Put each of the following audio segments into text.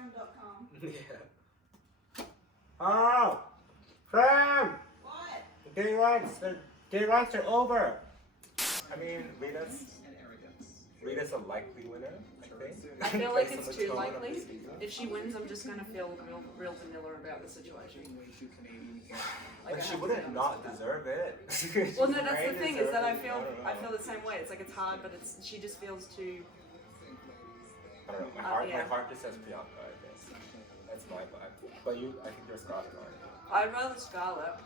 Instagram.com. Yeah. Oh! Sam! What? The gay rights are over! I mean, Rita's a likely winner, I think. I feel like it's too likely. If she wins, I'm just gonna feel real vanilla about the situation. Like she wouldn't not deserve it. Well, no, that's the thing, is that I feel the same way. It's like it's hard, but she just feels too. I don't know. My heart just says Priyanka, I think. That's my vibe. But I think you're Scarlett, aren't you? I'd rather Scarlett.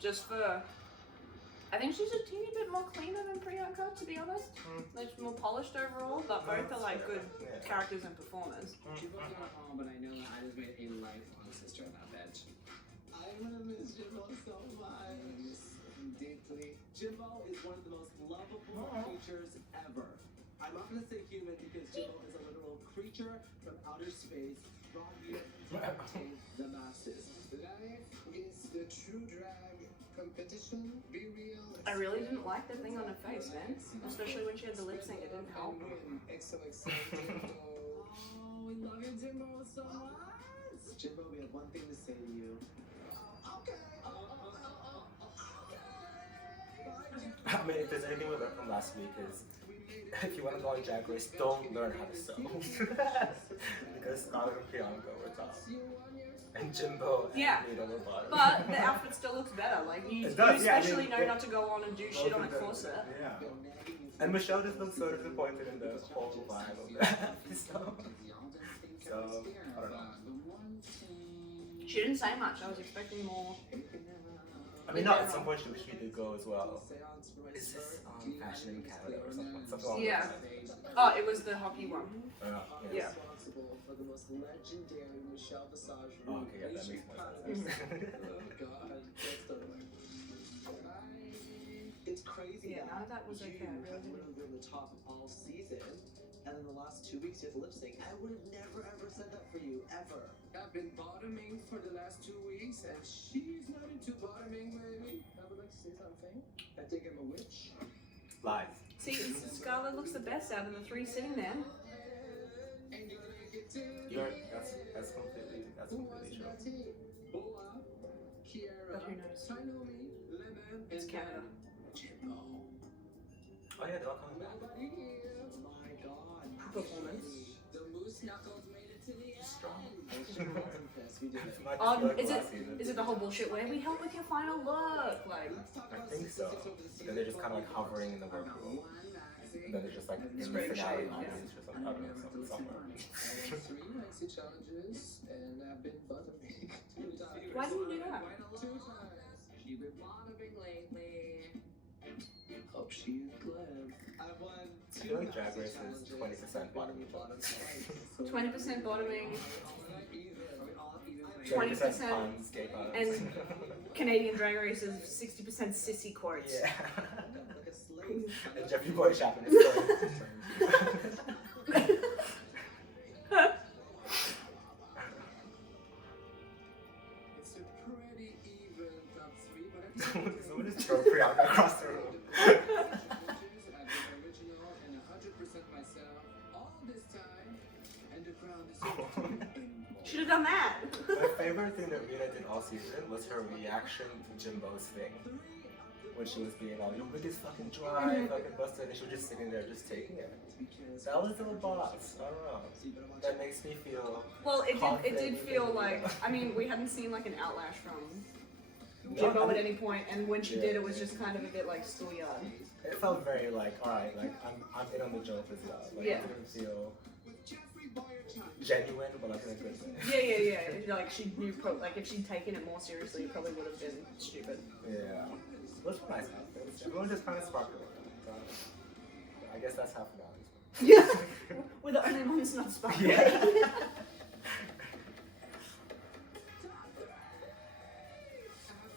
Just for. I think she's a teeny bit more cleaner than Priyanka, to be honest. Like more polished overall, but both are like good characters and performers. She broke my arm, but I know that I just made a lifelong sister on that bench. I'm gonna miss Jimbo so much. Deeply. Jimbo is one of the most lovable creatures ever. I'm not gonna say human because Jimbo is a literal creature from outer space, brought here to entertain the masses. Life is the true drag. Competition, be real. I really didn't like the thing on her face, man. Especially when she had the lip sync, it didn't help. Oh, we love you, Jimbo, so much. Jimbo, we have one thing to say to you. Okay. I mean, if there's anything we learned from last week is, if you want to go on Drag Race, don't learn how to sew. Because Scarlett and Priyanka were top. And Jimbo and Rita were bottom. But the outfit still looks better. Like you especially know not to go on and do shit on a corset. Yeah. And Michelle just looks so disappointed in the whole vibe of that episode. So, I don't know. She didn't say much. I was expecting more. I mean, not at some point she did go as well. Is this fashion in Canada or something along those lines? Oh, it was the hockey one. Yeah. For the most legendary Michelle Visage. Oh, okay, yeah, that makes more sense. Oh God, it's crazy. Yeah, no, that was okay. You have literally been the top all season, and in the last 2 weeks you have lip sync. I would have never ever said that for you, ever. I've been bottoming for the last 2 weeks, and she's not into bottoming, baby. I would like to say something. I think I'm a witch. Lies. See, Scarlett looks the best out of the three sitting there. That's completely true. But who knows? It's Canada. Oh yeah, they're all coming back. My God. Performance. The moose knuckles made it to the end. Strong. Is it the whole bullshit where we help with your final look? Like, I think so. Then they're just kind of like hovering in the workroom. And then they're just like in the finale audience or something. I don't know, somewhere. 3 maxi challenges, and I've been bottoming 2 times. why didn't you do that? 2 times. She's been bottoming lately. Hope she's glad. I've won 2 I feel like Drag Race is 20% bottoming. 20% bottoming, 20% puns, gay puns. and Canadian Drag Race is 60% sissy quotes. Yeah. And Jeffrey Boy shopping is It's a pretty even top 3, but someone just throw Priyanka across the room. I've been original and 100% myself all this time, and the crown is Should have done that. My favorite thing that Rita did all season was her reaction to Jimbo's thing. When she was being all, your wig is fucking dry, fucking busted, and she was just sitting there just taking it. That was the boss. I don't know. That makes me feel. Well, it did feel like, I mean, we hadn't seen like an outlash from Jimbo at any point, and when she did, it was just kind of a bit like schoolyard. It felt very like, alright, like I'm in on the joke as well. Like, it didn't feel genuine, but like in a good way. Yeah. Like she knew, like if she'd taken it more seriously, it probably would have been stupid. Yeah. Those were nice outfits. Everyone just kind of sparkled. So, I guess that's half an hour. Yeah. We're the only ones not sparkling. Yeah. I have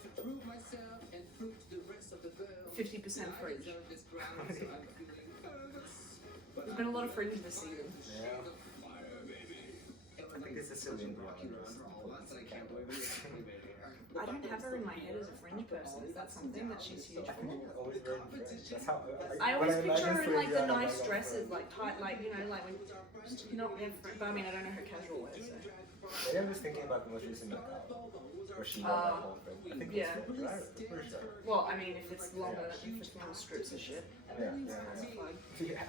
to prove myself and prove to the rest of the world. 50% fringe. I deserve this crown, so I'm feeling nervous. There's been a lot of fringe this season. Yeah. I think this is Celine Dion. I don't have her in my head as a fringe person. Is that something that she's huge I for? think it's always very French. That's how I when always picture imagine her in like Fringe, the yeah, nice like, dresses, like tight, like you know, like when not in, but I mean I don't know her casual wear. So. Maybe I'm just thinking about the most recent makeup where she won that whole thing. I think Yeah. it's Fringe, right? I'm pretty sure. Well, I mean if it's longer, if it's longer strips of shit, Yeah, that's fine. yeah.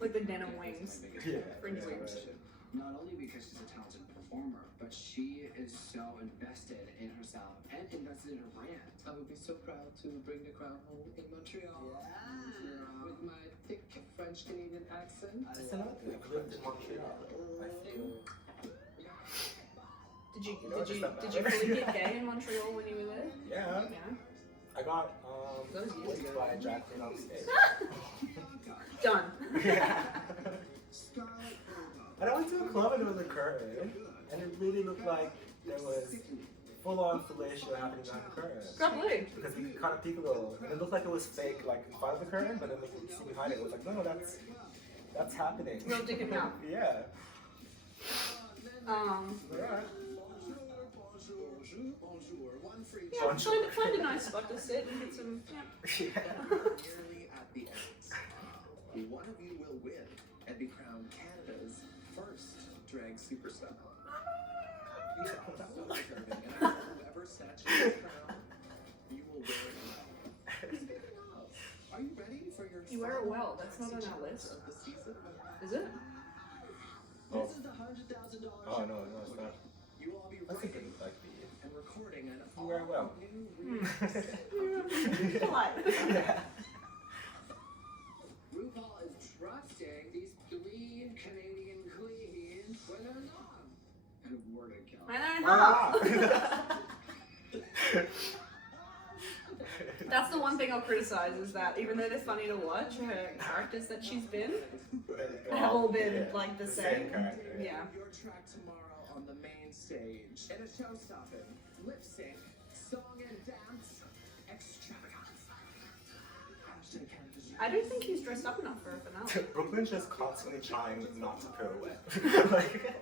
Like the denim wings, Yeah. fringe Yeah, wings. right. Not only because she's a talented performer, but she is so invested in herself and invested in her brand. I would be so proud to bring the crown home in Montreal. Yeah. With my thick French Canadian accent. That's another thing. I've lived in Montreal. I feel. Did you You know, does that did you matter? fully get gay in Montreal when you were there? Yeah. Yeah. I got Those years licked ago. by a drag queen on stage. Done. Yeah. Scarlett Bobo. And I went to a club and it was a curtain, and it really looked like there was full-on fellatio happening behind the curtain. Probably. Because you could kind of peek a little, and it looked like it was fake, like in front of the curtain, but then when you see behind it, it was like, no, that's happening. Real dick and mouth. Yeah. Yeah, Bonjour. find a nice spot to sit and get some. Yeah. Yeah. Nearly at the end. One of you will win and be crowned Canada's first drag superstar. You are so deserving, and whoever sat you in the crown, you will wear it well. Speaking of, are you ready for your You wear it final well. That's not on our list. of the season? Is it? Oh. This is the $100,000 Oh, no, it's not. You will all be That's a writing good, like, and recording an You wear it well. all-new Polite. Yeah. RuPaul is trusting these three Canadian queens when they're not. And we're gonna kill them. Ah. That's the one thing I'll criticize is that even though they're funny to watch, her characters that she's been have all been like the same. character. Yeah. Your track tomorrow on the main stage. In a show-stopping, lip-sync, song and dance, extravaganza. Hashtag Canada's I don't think he's dressed up enough for a finale. Brooklyn's just constantly trying not to pirouette. Like,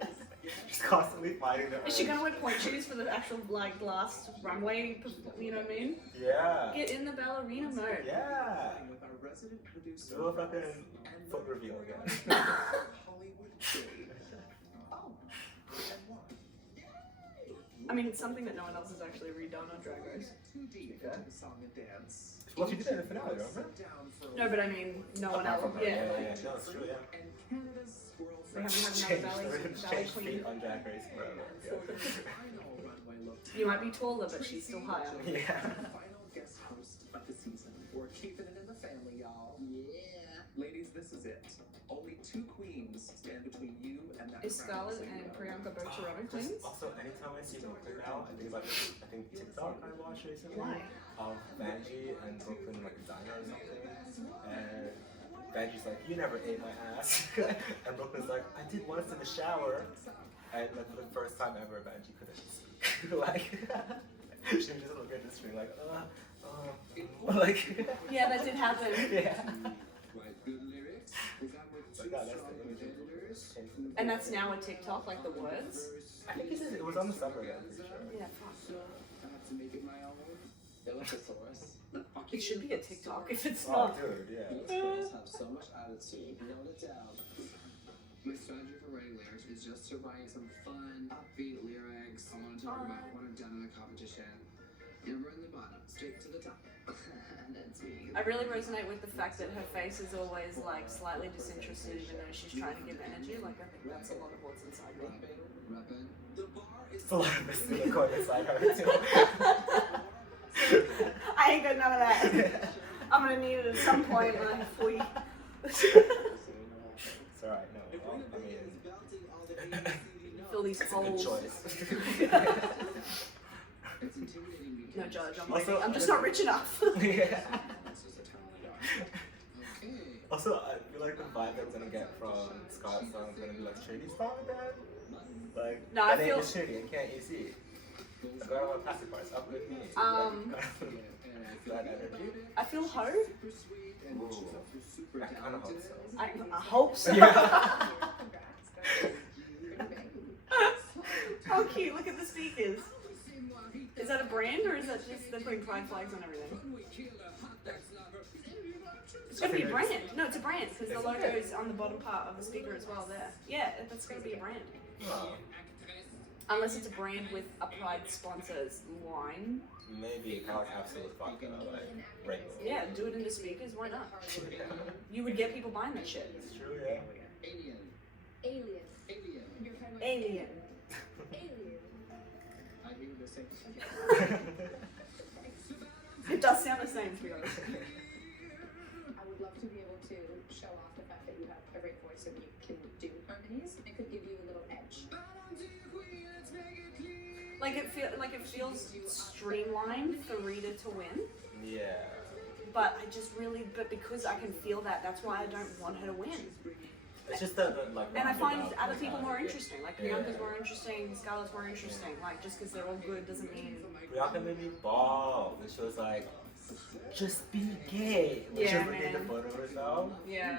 she's constantly fighting the Is she urge. gonna wear point shoes for the actual like last runway? You know what I mean? Yeah. Get in the ballerina mode. Yeah. with our resident producer. Do a fucking and foot reveal again. Hollywood Shade. Oh, and one. I mean, it's something that no one else has actually redone on Drag Race. Too deep Okay. into the song and dance. Well, she did it in the finale, remember? Sit down for a No, but I mean, no one Apart else. from her, Yeah. yeah. No, it's true, yeah. And Canada's squirrel They haven't friend. had another Changed ballet feet queen. on Drag Race forever. Final runway look. You might be taller, but she's still higher. Yeah. Final guest host of the season. We're keeping it in the family, y'all. Yeah. Ladies, this is it. Only two queens stand between you and that Is crown. Scarlett and Priyanka both Toronto queens? Also, anytime I see Brooklyn now, I think about TikTok I watched recently. Why? Of Vanjie and Brooklyn like a diner or something. And Vanjie's like, you never ate my ass. And Brooklyn's like, I did once in the shower. And like for the first time ever, Vanjie couldn't speak. Like, she was just looking at the screen like, like, Yeah, that did happen. yeah. Write good lyrics. Is that what Like two that, that's strong the image. competitors? And that's now a TikTok, like the words. I think it was on the subreddit, I'm pretty sure. Yeah, fuck. So, I have to make it my own. Illustrasaurus. It should be a TikTok if it's Oh, not. dude, yeah. Those girls have so much attitude. Note it down. My strategy for writing lyrics is just to write some fun, upbeat lyrics. I want to talk about what I've done in the competition. Never in the bottom, straight to the top. That's me. I really resonate with the fact that her face is always like slightly disinterested, even though she's trying to give energy. Like I think that's a lot of what's inside me. Rapping. The bar is It's a lot of this in the corner inside her, too. I ain't got none of that. I'm gonna need it at some point before you. It's alright, no. I mean, Fill these it's a good holes. choice. It's intimidating because No judge. I'm Also, waiting. I'm just not rich enough. Yeah. This is a talent. Okay. Also, I feel like the vibe that I'm gonna get from Scott's song is gonna be like Trinity style with that. Like, No, I that feel- name is Trinity, and can't you see? I got all my passive parts up with me. That energy. I feel ho. Super sweet and Ooh. super I kinda hope talented. so. I hope so. Yeah. How cute! Look at this speakers. Is that a brand or is that just they're putting pride flags on everything? It's gonna be a brand. No, it's a brand because the logo is on the bottom part of the speaker as well. There. Yeah, that's gonna be a brand. Oh, Unless it's a brand with a Pride sponsors line. maybe kind of like Absolute Vodka, like regular. Yeah, do it into speakers. Why not? Yeah. You would get people buying that shit. It's true, yeah. Alien. Alien. Alien. You're talking about Alien. alien. I hear the same. It does sound the same, to be honest. I would love to be able to show off the fact that you have a great voice and you can do harmonies. It could give you a little edge. Like it feels streamlined for Rita to win. Yeah. But because I can feel that, that's why I don't want her to win. It's just that, like. And I find roundabout other people more mentality. interesting. Like Yeah. Priyanka's more interesting, Scarlett's more interesting. Like just because they're all good doesn't mean. Priyanka made me bald, and she was like, "Just be gay." When she Yeah, was looking at the man. photo of herself. Yeah.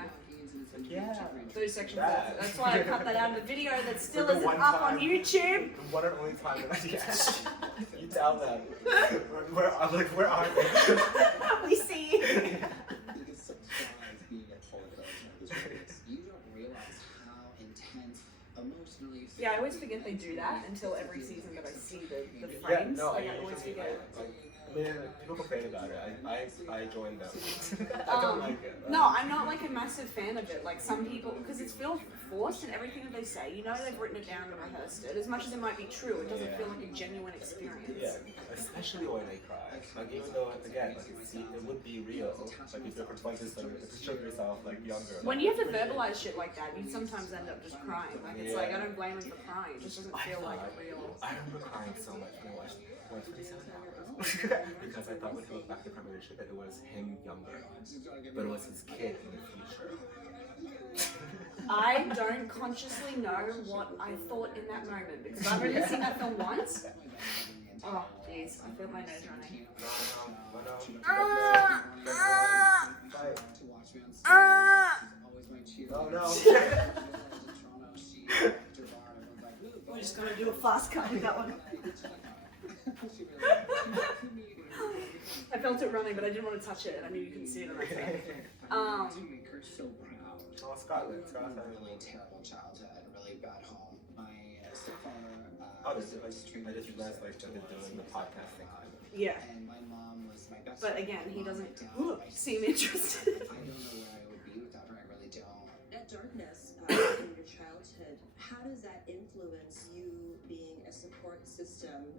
Like, yeah. Those sections. That. That's why I cut that out of the video that still For the isn't one up on time. YouTube. The one and only time that you tell them. Where are they? We see you. Biggest surprise being a part of this race. You don't realize how intense, emotionally. Yeah, I always forget they do that until every season that I see the Yeah, frames. no, like, I I always usually forget. I mean, people complain about it. I joined them. I don't like it. No, I'm not like a massive fan of it. Like some people, because it's feel forced and everything that they say. You know, they've written it down and rehearsed it. As much as it might be true, it doesn't feel like a genuine experience. Yeah, especially when they cry. Like even though again, like it would be real. Like if you're confronted to show yourself like younger. When you have to verbalize shit like that, you sometimes end up just crying. Like it's like I don't blame him for crying. It just doesn't feel like a real. I remember crying so much when I watched 127 Hours because I thought when he looked back to premonition that it was him younger, but it was his kid in the future. I don't consciously know what I thought in that moment because I've only seen that film once. Oh, jeez, I feel my nose running. Oh no. We're just gonna do a fast cut with that one. I felt it running, but I didn't want to touch it, and I knew you couldn't see it on my face. To make her so proud. Oh, Scotland. Scotland's having a Really little. terrible childhood, really bad home. My stepfather Oh, this is like I just realized like that they're doing the podcast thing. Yeah, and my mom was my best but friend. again, he doesn't Down by seem interested. I don't know where I would be without her. I really don't. That darkness in your childhood, how does that influence you being a support system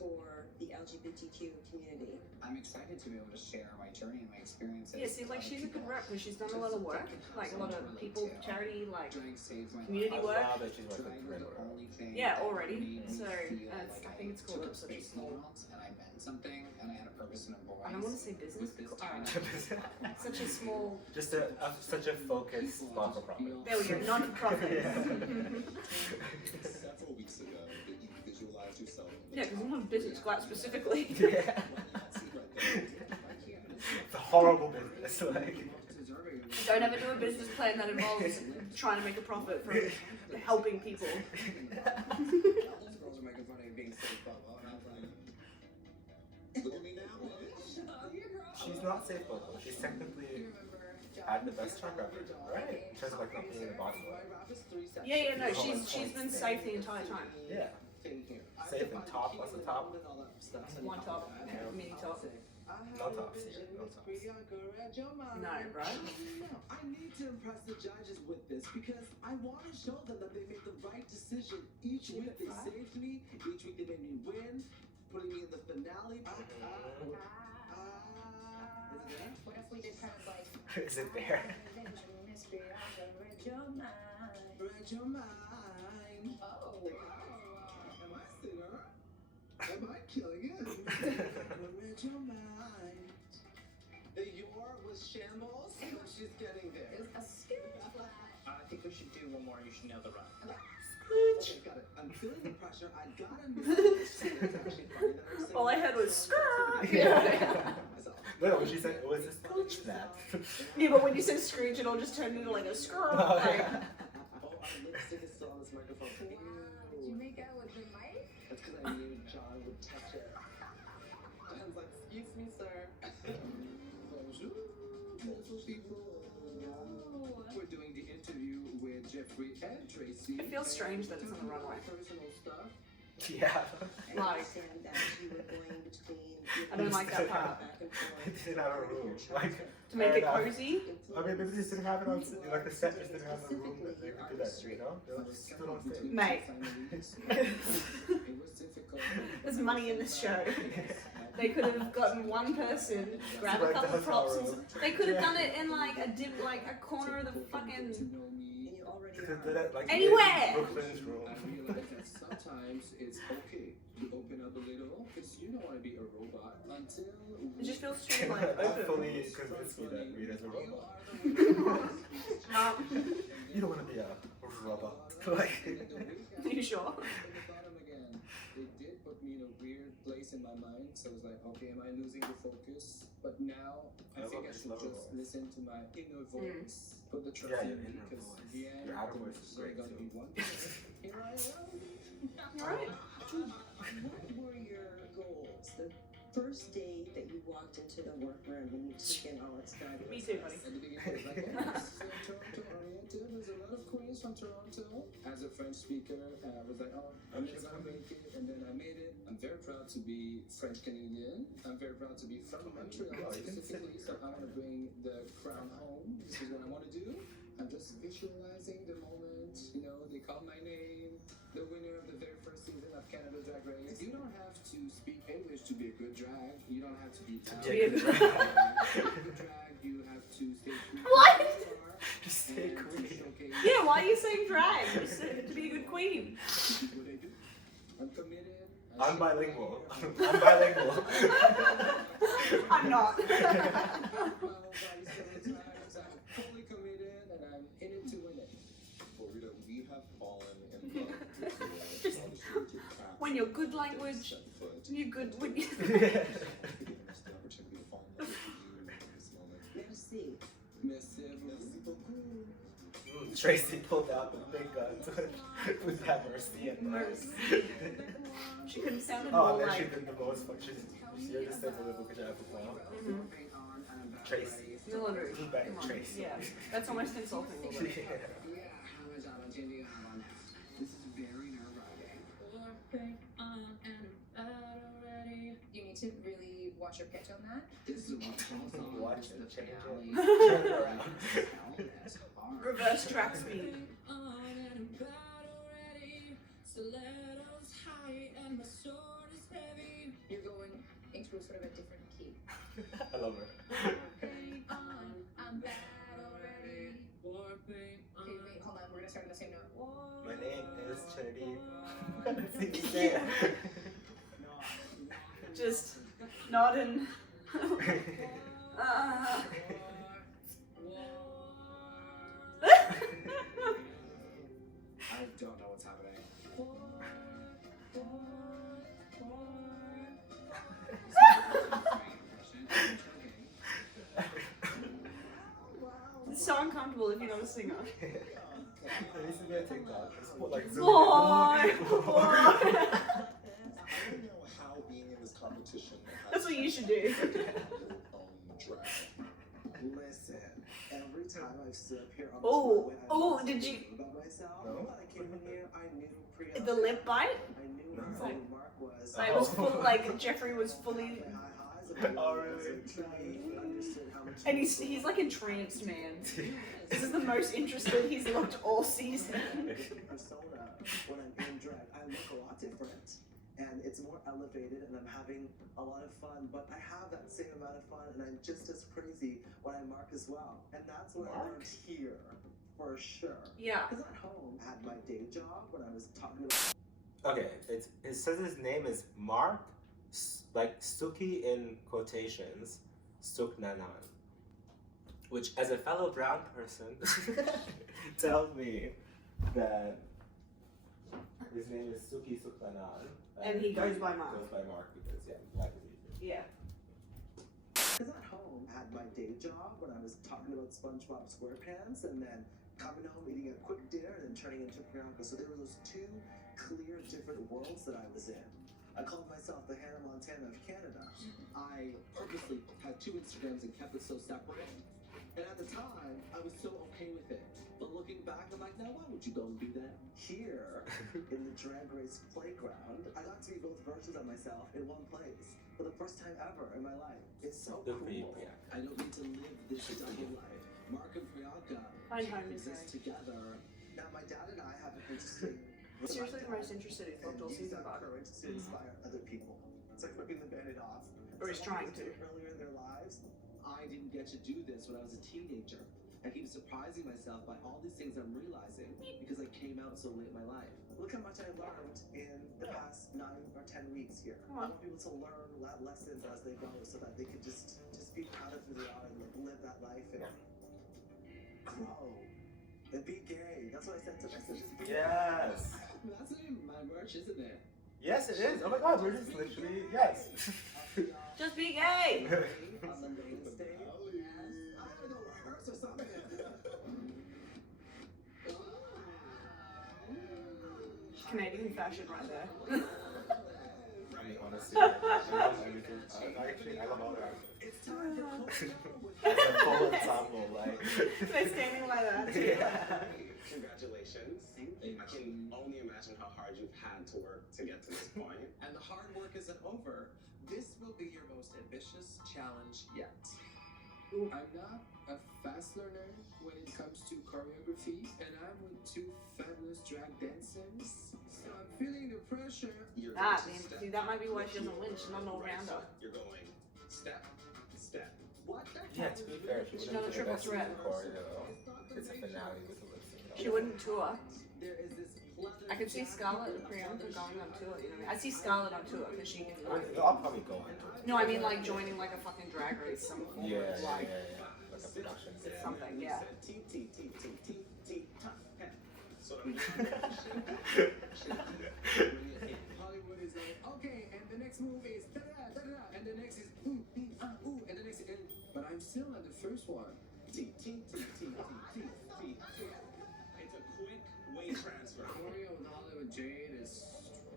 for the LGBTQ community? I'm excited to be able to share my journey and my experiences. Yeah, see, like she's a good rep because she's done a lot of work, like a lot of people, charity, like Drag saves my community I work. love that she's working Drag with was the Riddler. only thing Yeah, that already. made me So, feel I think it's called took such a big small. moments and I meant something and I had a purpose and a voice. I don't want to say business With this because tiny such a small. Just such a focused not-for-profit. There we go, non-profit. Several weeks ago, that you visualized yourself. Yeah, because we don't have business class specifically. Yeah. It's a horrible business. Like. Don't ever do a business plan that involves trying to make a profit from helping people. All these girls are making fun of me being safe, Bobo, and I'm like, Look at me now. She's not safe Bobo. She's technically had the best track record, right? In terms of like not being in the bottom one. Yeah, no, she's been safe the entire time. Yeah. Safe and top. What's the top? One top, mini top. No tops here. No tops. No, right? I need to impress the judges with this because I want to show them that they made the right decision. Each week they saved me, each week they made me win, putting me in the finale. Is it there? What if we did kind of like Is it there? mystery? I read your mind. Read your mind. Oh. Am I a singer? Am I killing it? Read your mind. The your was shambles. She's getting there. It was a scoop. I think we should do one more. You should nail the run. Okay, got it. I'm feeling the pressure. I gotta know. It's actually funny that I'm saying All I heard was skrrr. Yeah. No, when she said it was a scooch snap. Yeah, but when you said Scrooge, it all just turned into like a skrrr. Oh, Like, yeah. Oh, our lipstick is still on this microphone. Wow, did you make out with the mic? That's because I knew John would touch it. John's like, excuse me, sir. Bonjour, beautiful people. We're doing the interview with Jeffrey and Tracy. It feels strange that it's on the runway. Personal stuff. Yeah. And I understand that you were going between. I don't like that part. Back and forth. It didn't have a room. with your Like, childhood. To make it Fair enough. cozy. okay, maybe they just didn't have it on, like the set just didn't have a room that they could do that, you know? They were just stood on stage. Mate. It was difficult. There's money in this show. They could have gotten one person, grab a Like couple the props, hotel and they could have done it in like a corner of the fucking And you already They are. did it, like, Anywhere! in Brooklyn's room. I realized that sometimes it's okay to open up a little because you don't want to be a robot until It just feels too like That open. fully convinced me that Rita's a robot. You don't want to be a robot. Like, Are you sure? It did put me in a weird place in my mind, so I was like, okay, am I losing the focus? But now I I think love I this should lover just voice. listen to my inner voice, put the trust Yeah, in your me, inner because voice. in the end, Your outer voice is there's great, only gonna too. be one person. Here I am. Alright. What were your goals? The first day that you walked into the workroom and you took in all its fabulous. Me too, buddy. At the beginning, I was like, oh, this is so Toronto-oriented. There's a lot of queens from Toronto. As a French speaker, I was like, oh, I'm just gonna make it, and then I made it. I'm very proud to be French Canadian. I'm very proud to be from Montreal Oh, you can specifically. So I want to bring the crown home. This is what I want to do. I'm just visualizing the moment. You know, they call my name. The winner of the very first season of Canada Drag Race. You don't have to speak English to be a good drag. You don't have to be be a talented. good Drag, you have to stay cool. What? just stay queen. Yeah, why are you saying drag? Just to be a good queen. This is what I do. I'm committed. I'm bilingual. I'm bilingual. I'm not. My whole body's so tired. I'm fully committed and I'm in it to win it. Well, Rita, we have fallen in love with Just your opportunity to craft when you're good language, set foot. you're good when you. Giving us the opportunity to fall in love with you in this moment. Merci. Merci Merci beaucoup. Tracy pulled out the big guns with that mercy and Mercy. She could have sounded Oh, more and then she like. did the most fun. She had the same little picture of Mhm. Tracy. Military. Who back Come on. Tracy? Yeah, that's almost insulting. a little bit. Yeah. Yeah, how much opportunity you have on that? This is very nerve-wracking. You need to really watch your pitch on that. This is a rock song. Watch This is it, the change it. finale. Turn it around. That's hard. Reverse track speed. You're going into a sort of a different key. I love her. I'm bad already. Okay, wait, hold on. We're gonna start on the same note. My name is Trinity. See me say it. Just nodding. I don't know what's happening. It's so uncomfortable if you're not a singer. There used to be a TikTok. It's called, like, Boy, zoom boy. I don't know how being in this competition has That's what you should do. your own drag. Listen, every time I've stood up here on this Oh, runway, I oh, must did say you- about myself. No? When I came in here, I knew Priyanka. The lip bite? I knew No. who Mark was. Like, it was full, like Jeffrey was fully, Oh, really? and he's like entranced, man. This is the most interested he's looked all season. Persona when I'm in drag, I look a lot different, and it's more elevated, and I'm having a lot of fun. But I have that same amount of fun, and I'm just as crazy when I mark as well. And that's what I Mark? learned here, for sure. Yeah. Because at home, I had my day job when I was talking about. Okay, it says his name is Mark, like Suki in quotations, Suknanan. Which, as a fellow brown person, tells me that his name is Suki Suknanan. And he goes by Mark. Goes by Mark because, yeah, black is easy. Yeah. Because at home, I had my day job when I was talking about SpongeBob SquarePants, and then coming home, eating a quick dinner, and then turning into to Priyanka. So there were those two clear, different worlds that I was in. I called myself the Hannah Montana of Canada. I purposely had two Instagrams and kept it so separate. And at the time, I was so okay with it. But looking back, I'm like, now why would you go and do that? Here, in the Drag Race playground, I got to be both versions of myself in one place for the first time ever in my life. It's so Good for cool. you, yeah. I don't need to live this double life. Mark and Priyanka Find home is exist together. Now, my dad and I have an interesting. Seriously, the most interested in and Dr. use Season that Bug. courage to inspire other people. It's like ripping the band-aid off. Or he's trying to. Earlier in their lives, I didn't get to do this when I was a teenager. I keep surprising myself by all these things I'm realizing because I came out so late in my life. Look how much I learned in the past 9 or 10 weeks here. Come I on. want people to learn lessons as they go so that they can just be proud of who they are and like, live that life and grow. And be gay. That's what I said to myself. Just be Yes. That's not even my merch, isn't it? Yes, it is. Oh my god, we're just literally, yes. Just be gay! on the main stage. Yes. I don't know, rehearse or something. Canadian fashion right there. I mean, honestly, I love everything. I love all that. It's time for As a full ensemble, like. They're standing like that. Yeah. Congratulations. I can only imagine how hard you've had to work to get to this point. And the hard work isn't over. This will be your most ambitious challenge yet. I'm not a fast learner when it comes to choreography, and I'm with two fabulous drag dancers, so I'm feeling the pressure. You're Ah, going to man, step see, that might be why she doesn't win. She's not an right all-rounder. foot. You're going step, step. What? Yeah, to be fair, she She's wouldn't not a do the triple best threat. choreo. It's a finale with a lip sync. She wouldn't tour. There is this pleather I could see Scarlett and Priyanka going on tour, you know what I mean? I see Scarlett on tour because she can I like... mean, I'll probably go into it. No, I mean like joining like a fucking drag race, some form Yeah, of yeah, like yeah. Like a production. Yeah. something, yeah. Sort of. Hollywood is like, okay, and the next move is da-da, da-da, and the next is ooh, ooh, and the next is, but I'm still at the first one. It's a quick weight transfer. Choreo in Hollywood Jade is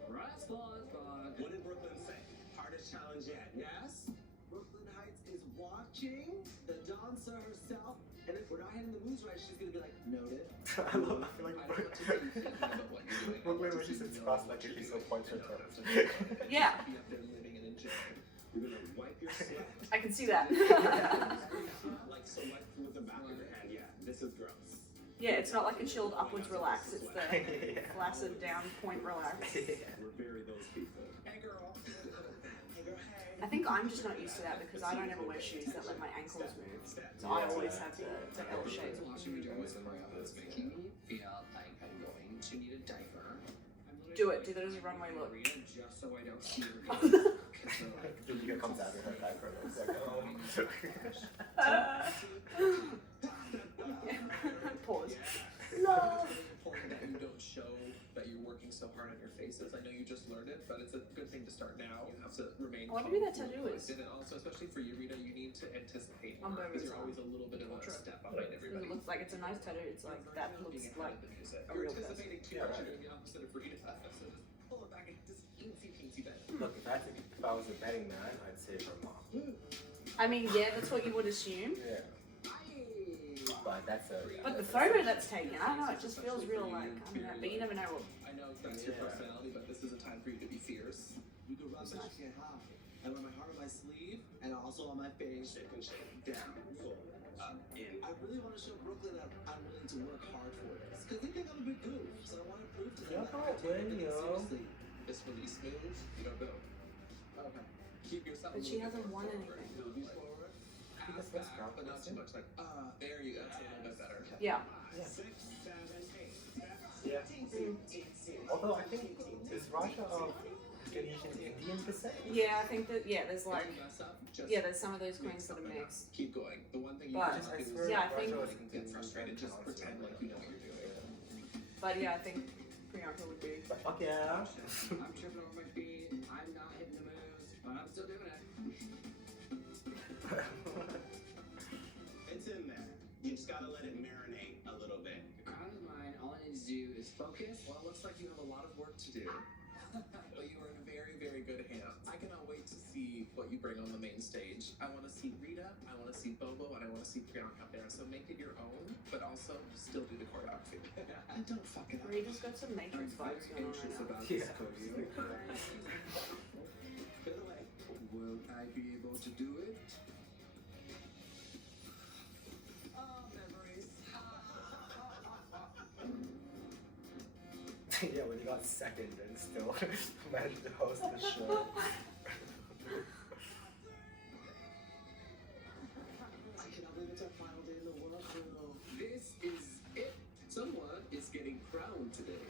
stressful as fuck. What did Brooklyn say? Hardest challenge yet, yes? Brooklyn Heights is watching the dancer herself, and if we're not hitting the moves right, she's gonna be like, noted. I feel like I don't want to be thinking about what you're doing. Brooklyn when she sits cross-legged, she still points her toes. Yeah, Be up there living and enjoying. You're gonna wipe your sweat. I can see that. Like so wipe with the back of your hand. Yeah, this is gross. Yeah, it's not like a chilled upwards relax, it's the flaccid down point relax. We're very those people. Hey girl. Hey girl, hey. I think I'm just not used to that because I don't ever wear shoes that let my ankles move. So I always have the L shape. Watching me do this is making me feel like I'm going to need a diaper. Do it, do that as a runway look. Just so I don't see her. Julia comes out in her diaper. It's like, Pause. Love. Important that you don't show that you're working so hard on your faces. I know you just learned it, but it's a good thing to start now. You have to remain. I wonder who that tattoo is. And also, especially for you, Rita, you need to anticipate I'm very because you're sorry. always a little bit of a step behind everybody. It looks like it's a nice tattoo. It's like that looks like the music. a You're real person. anticipating too much. You're doing the opposite of Rita. So just pull it back and just easy bet. Look, if I was a betting man, I'd say her mom. I mean, yeah, that's what you would assume. Yeah. But that's a. But the photo that's taken, I don't know, it just feels real like, I don't know, but you never know. I know that's your personality, but this is a time for you to be fierce. You can rub my chicken high. I wear my heart on my sleeve and also on my face. Shake and shake. Down. Up, in. I really want to show Brooklyn that I'm willing to work hard for this. Because they think I'm a big goof. So I want to prove to them that I take everything seriously. This release moves, you don't go. Okay. Keep yourself. But she hasn't won anything. Movies forward. Ass back, but not too much. Like, there you go. That's a little bit better. Yeah. 6, 7, 8. Yeah. Although I think is Raja of Indonesian Indian descent? Yeah, I think that, yeah, there's like, If you mess up, just yeah, there's some of those queens that are mixed. keep going. The one thing you But- can I do swear is Yeah, I think- Raja was get Indian frustrated. Just descent, pretend like you know what you're doing. But yeah, I think Priyanka would be. But fuck yeah. I'm tripping over my feet. I'm not hitting the moves, but I'm still doing it. It's in there. You just gotta let it marinate a little bit. The crowd is mine. All I need to do is focus Well, it looks like you have a lot of work to do. But you are in very, very good hands. I cannot wait to see what you bring on the main stage. I want to see Rita, I want to see Bobo, and I want to see Priyanka up there. So make it your own, but also still do the choreography. And don't fuck it up. Rita's got some Matrix I'm vibes very going on anxious right now. about Yeah. this choreo. Get away. Will I be able to do it? Memories. Yeah, when he got second and still managed to host the show. I cannot believe it's our final day in the world, Bruno. This is it. Someone is getting crowned today.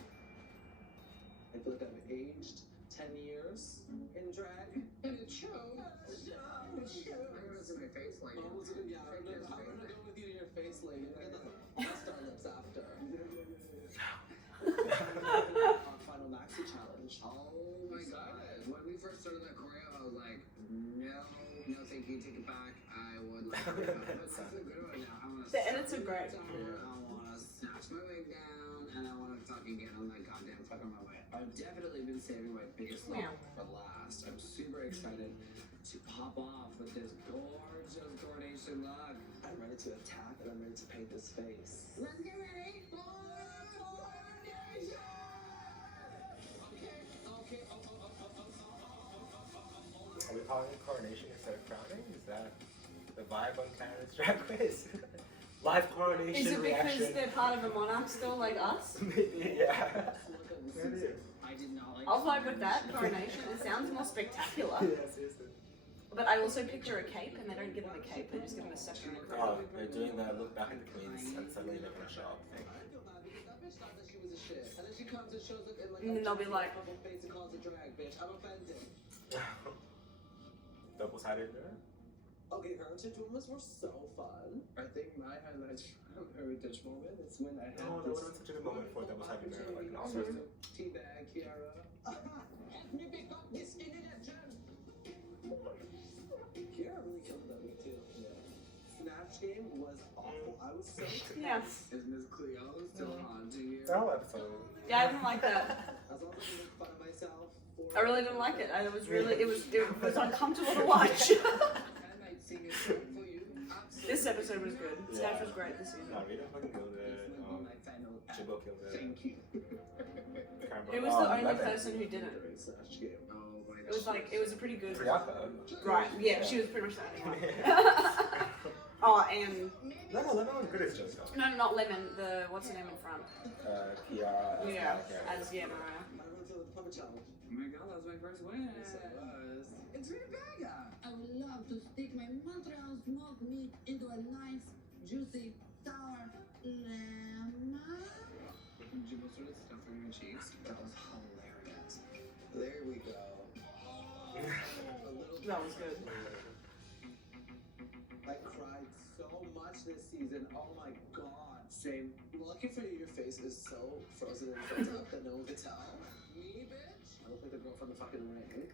I feel like I've aged 10 years in drag. And it shows. I'm gonna see my face like I'm gonna go with you to your face, lady. Get the star lips after. Our final Maxi challenge. Oh my god. When we first started that choreo, I was like, no, thank you, take it back. I would like to That's a good one now. I want to The edits are great. I want to snatch my wig down, and I want to fucking get on that goddamn fuck on my way. I've definitely been saving my biggest love for last. I'm super excited to pop off with this gorgeous coronation look. I'm ready to attack and I'm ready to paint this face. Let's get ready for coronation! Okay. Are we calling it coronation instead of crowning? Is that the vibe on Canada's Drag Race? Live coronation Is it because reaction. they're part of a monarch still like us? Maybe, yeah. Maybe. I did not like I'll vibe with that, coronation. It sounds more spectacular. Yeah, seriously. But I also picture a cape, and they don't give him a cape, they just give him a scepter and a crown. Oh, they're doing that look back at the Queens and suddenly they're gonna show up thing. I feel bad because that bitch thought that she was a shit. And then she comes and shows up in like And then they'll be like, purple face and calls it drag, bitch. I'm offended. Double-sided mirror? Okay, her and Titumas were so fun. I think my highlight from Heritage moment is when I had No, that this would have been such a good moment for a double-sided mirror, like an Oscar. teabag Kiara. Help me pick up this internet gem. Kiara really killed that week too. Yeah. Snatch game was awful. I was so Yeah. Is Miss Cleo still haunting you? The whole episode. Yeah, I didn't like that. as long as I make fun of myself. I really didn't like it. It was uncomfortable to watch. Can I sing a song for you? Absolutely. This episode was good. Snatch was great this season. No, Rita fucking killed This it. will be my final act. Jimbo killed it. Thank you. It was the only person who didn't. Snatch game. Oh my It was like, it was a pretty good. Priyanka. Right, yeah, she was pretty much the only one. Oh, and. No, Lemon was good as Jojo. No, not Lemon, what's her name in front? Kiara. Yeah, Mariah. as, yeah, Mariah. My room's with the puppet challenge. Oh my god, that was my first win. Yes, it was. It's Rita Baga. I would love to stick my Montreal smoked meat into a nice, juicy, sour lemon. Jimbo started stuffing my cheeks. That was hilarious. There we go. That was good. I cried so much this season. Oh my god. Same. Lucky for you, your face is so frozen and filled up that no one could tell. Me, bitch? I look like the girl from the fucking ring.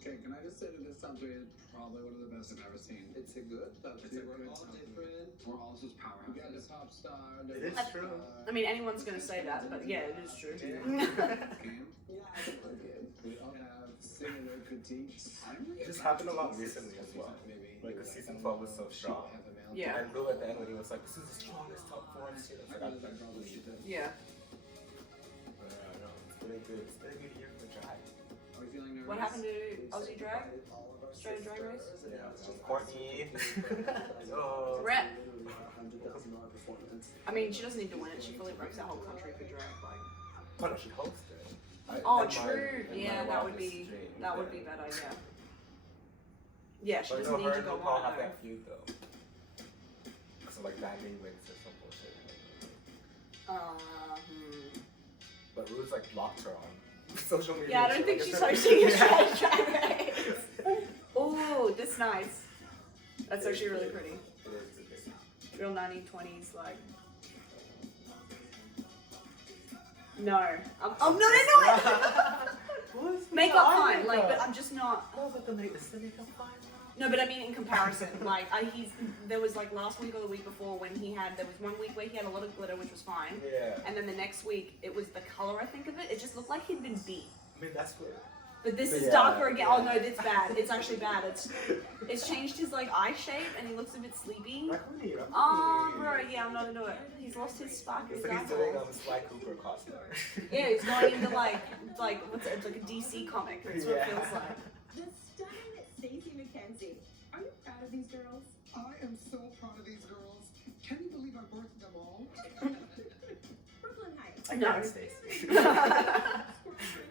Okay, can I just say that this top three is probably one of the best I've ever seen. It's a good top It's three. a We're good all top three. different. We're all just powerhouses. We got the top star. It is true. I mean, anyone's gonna say that, but yeah, it is true. Game. Yeah, I don't like it. We all have similar critiques. It just happened a lot recently as well. Like, the season 12 was so strong. Yeah. And Lou at the end when he was like, this is the strongest top 4 I've seen. I forgot that. Yeah. But I don't know. It's been a good year for drag. Are we feeling nervous? What happened to Aussie Drag? All of our Australian Drag Race? sisters, and Yeah, now it's just Courtney. Oh. Rep. Literally $100,000 performance. I mean, she doesn't need to win it. She fully breaks our whole country for drag. Like. Oh no, she hosted. Oh, true. Yeah, that would be better. Yeah. Yeah, she But doesn't no, need her to go and RuPaul on have though. that feud though. So like Vanity wins or some bullshit. But Ru's like blocked her on social media. Yeah, I don't think Like, she's it's like- hosting a Yeah. drag race. Oh, that's nice. That's actually really pretty. It is, it is. Real 1920s, like. No. I'm not into it! Makeup fine, like, but I'm just not. No, but the makeup fine. No, but I mean in comparison, there was like last week or the week before when there was 1 week where he had a lot of glitter, which was fine. Yeah. And then the next week, it was the color, I think, of it. It just looked like he'd been beat. I mean, that's good. But this is Yeah, darker again. yeah. Oh no, it's bad. It's actually bad. It's changed his like eye shape and he looks a bit sleepy. Oh, bro, yeah, I'm not into it. He's lost his spark. It's His like he's doing eyeball. Sly Cooper costume. Yeah, he's going into like what's it? It's like a DC comic. That's what it feels like. The stunning Stacey McKenzie. Are you proud of these girls? I am so proud of these girls. Can you believe I birthed them all? Brooklyn Heights. I No. can't, Stacey.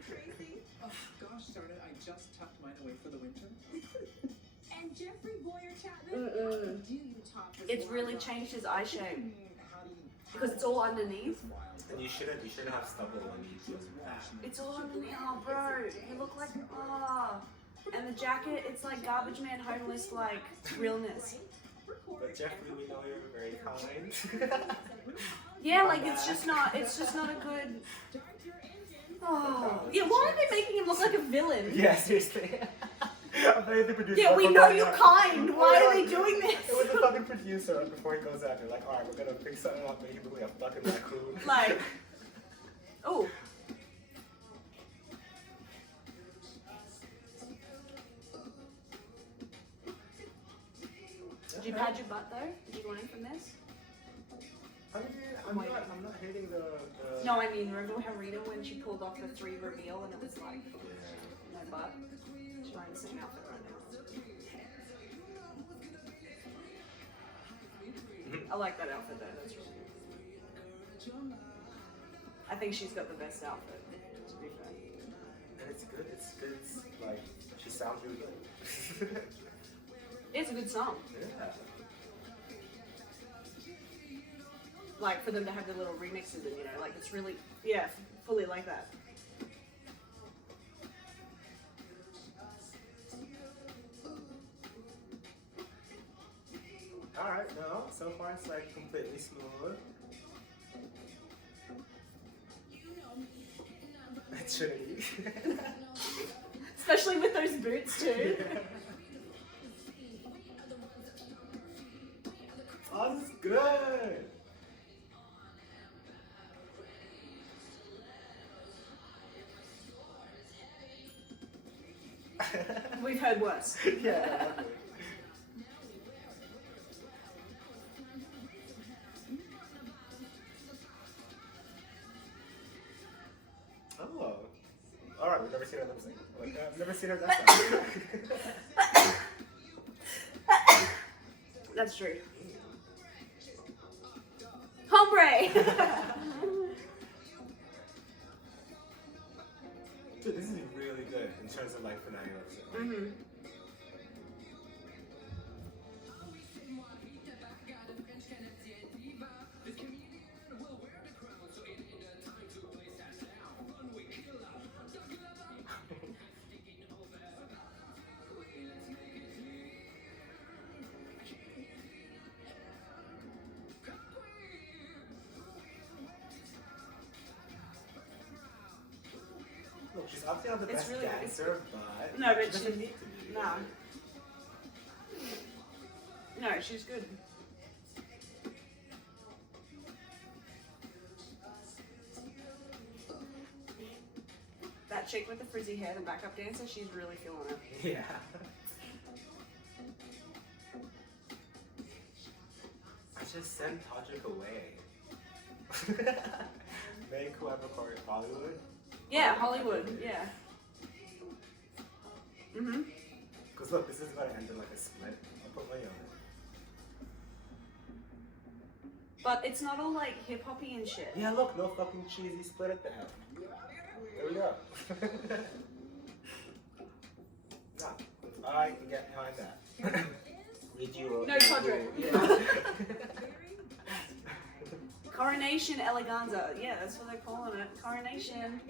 Tracy. Oh, gosh darn it, I just tucked mine away for the winter. And Jeffrey Boyer Chapman. Mm-mm. Do you top this It's really lineup? changed his eye shape How do you... because it's all underneath. And you shouldn't have stubble when you do that. It's all underneath. Oh, bro, you look like And the jacket, it's like garbage man, homeless, like realness. But Jeffrey, we know you're very kind. Yeah, like it's just not a good. Oh, yeah. Why are they making him look like a villain? Yeah, seriously. I'm very the producer. Yeah, we know you're kind. Why are they doing this? It was the fucking producer before he goes out. They're like, alright, we're gonna pick something up, make him look like a fucking raccoon. Like, oh. Did you pad your butt though? Did you learn from this? I mean, I'm not hating the. No, I mean, remember how Rita when she pulled off the 3 reveal and it was like no butt? She's wearing the same outfit right now. I like that outfit though. That's really good. I think she's got the best outfit. To be fair. And it's good. It's like she sounds really good. It's a good song. Yeah. Like for them to have the little remixes and like it's really fully like that. Alright, no, so far it's like completely smooth. It's Trinity. Especially with those boots too. Oh, this is good. We've heard worse. Yeah. Oh. Alright, we've never seen her lip sync. Like, I've never seen her that song. That's true. Hombre! Dude, this is really good in terms of like finale lip sync. Mm-hmm. Look, she's obviously not the It's best really- dancer, but No, but she doesn't she- need to be. Nah. No, she's good. That chick with the frizzy hair, the backup dancer, she's really feeling it. Yeah. I just send Todrick away. Make whoever called it Hollywood. Yeah, Hollywood, yeah. Mm-hmm. Because look, this is gonna end in like a split. I'll put money on it. But it's not all like hip hoppy and shit. Yeah, look, no fucking cheesy split at the end. There we go. Nah, I can get behind that. Read you. No, Todrick. Yeah. Coronation Eleganza. Yeah, that's what they're calling it. Coronation.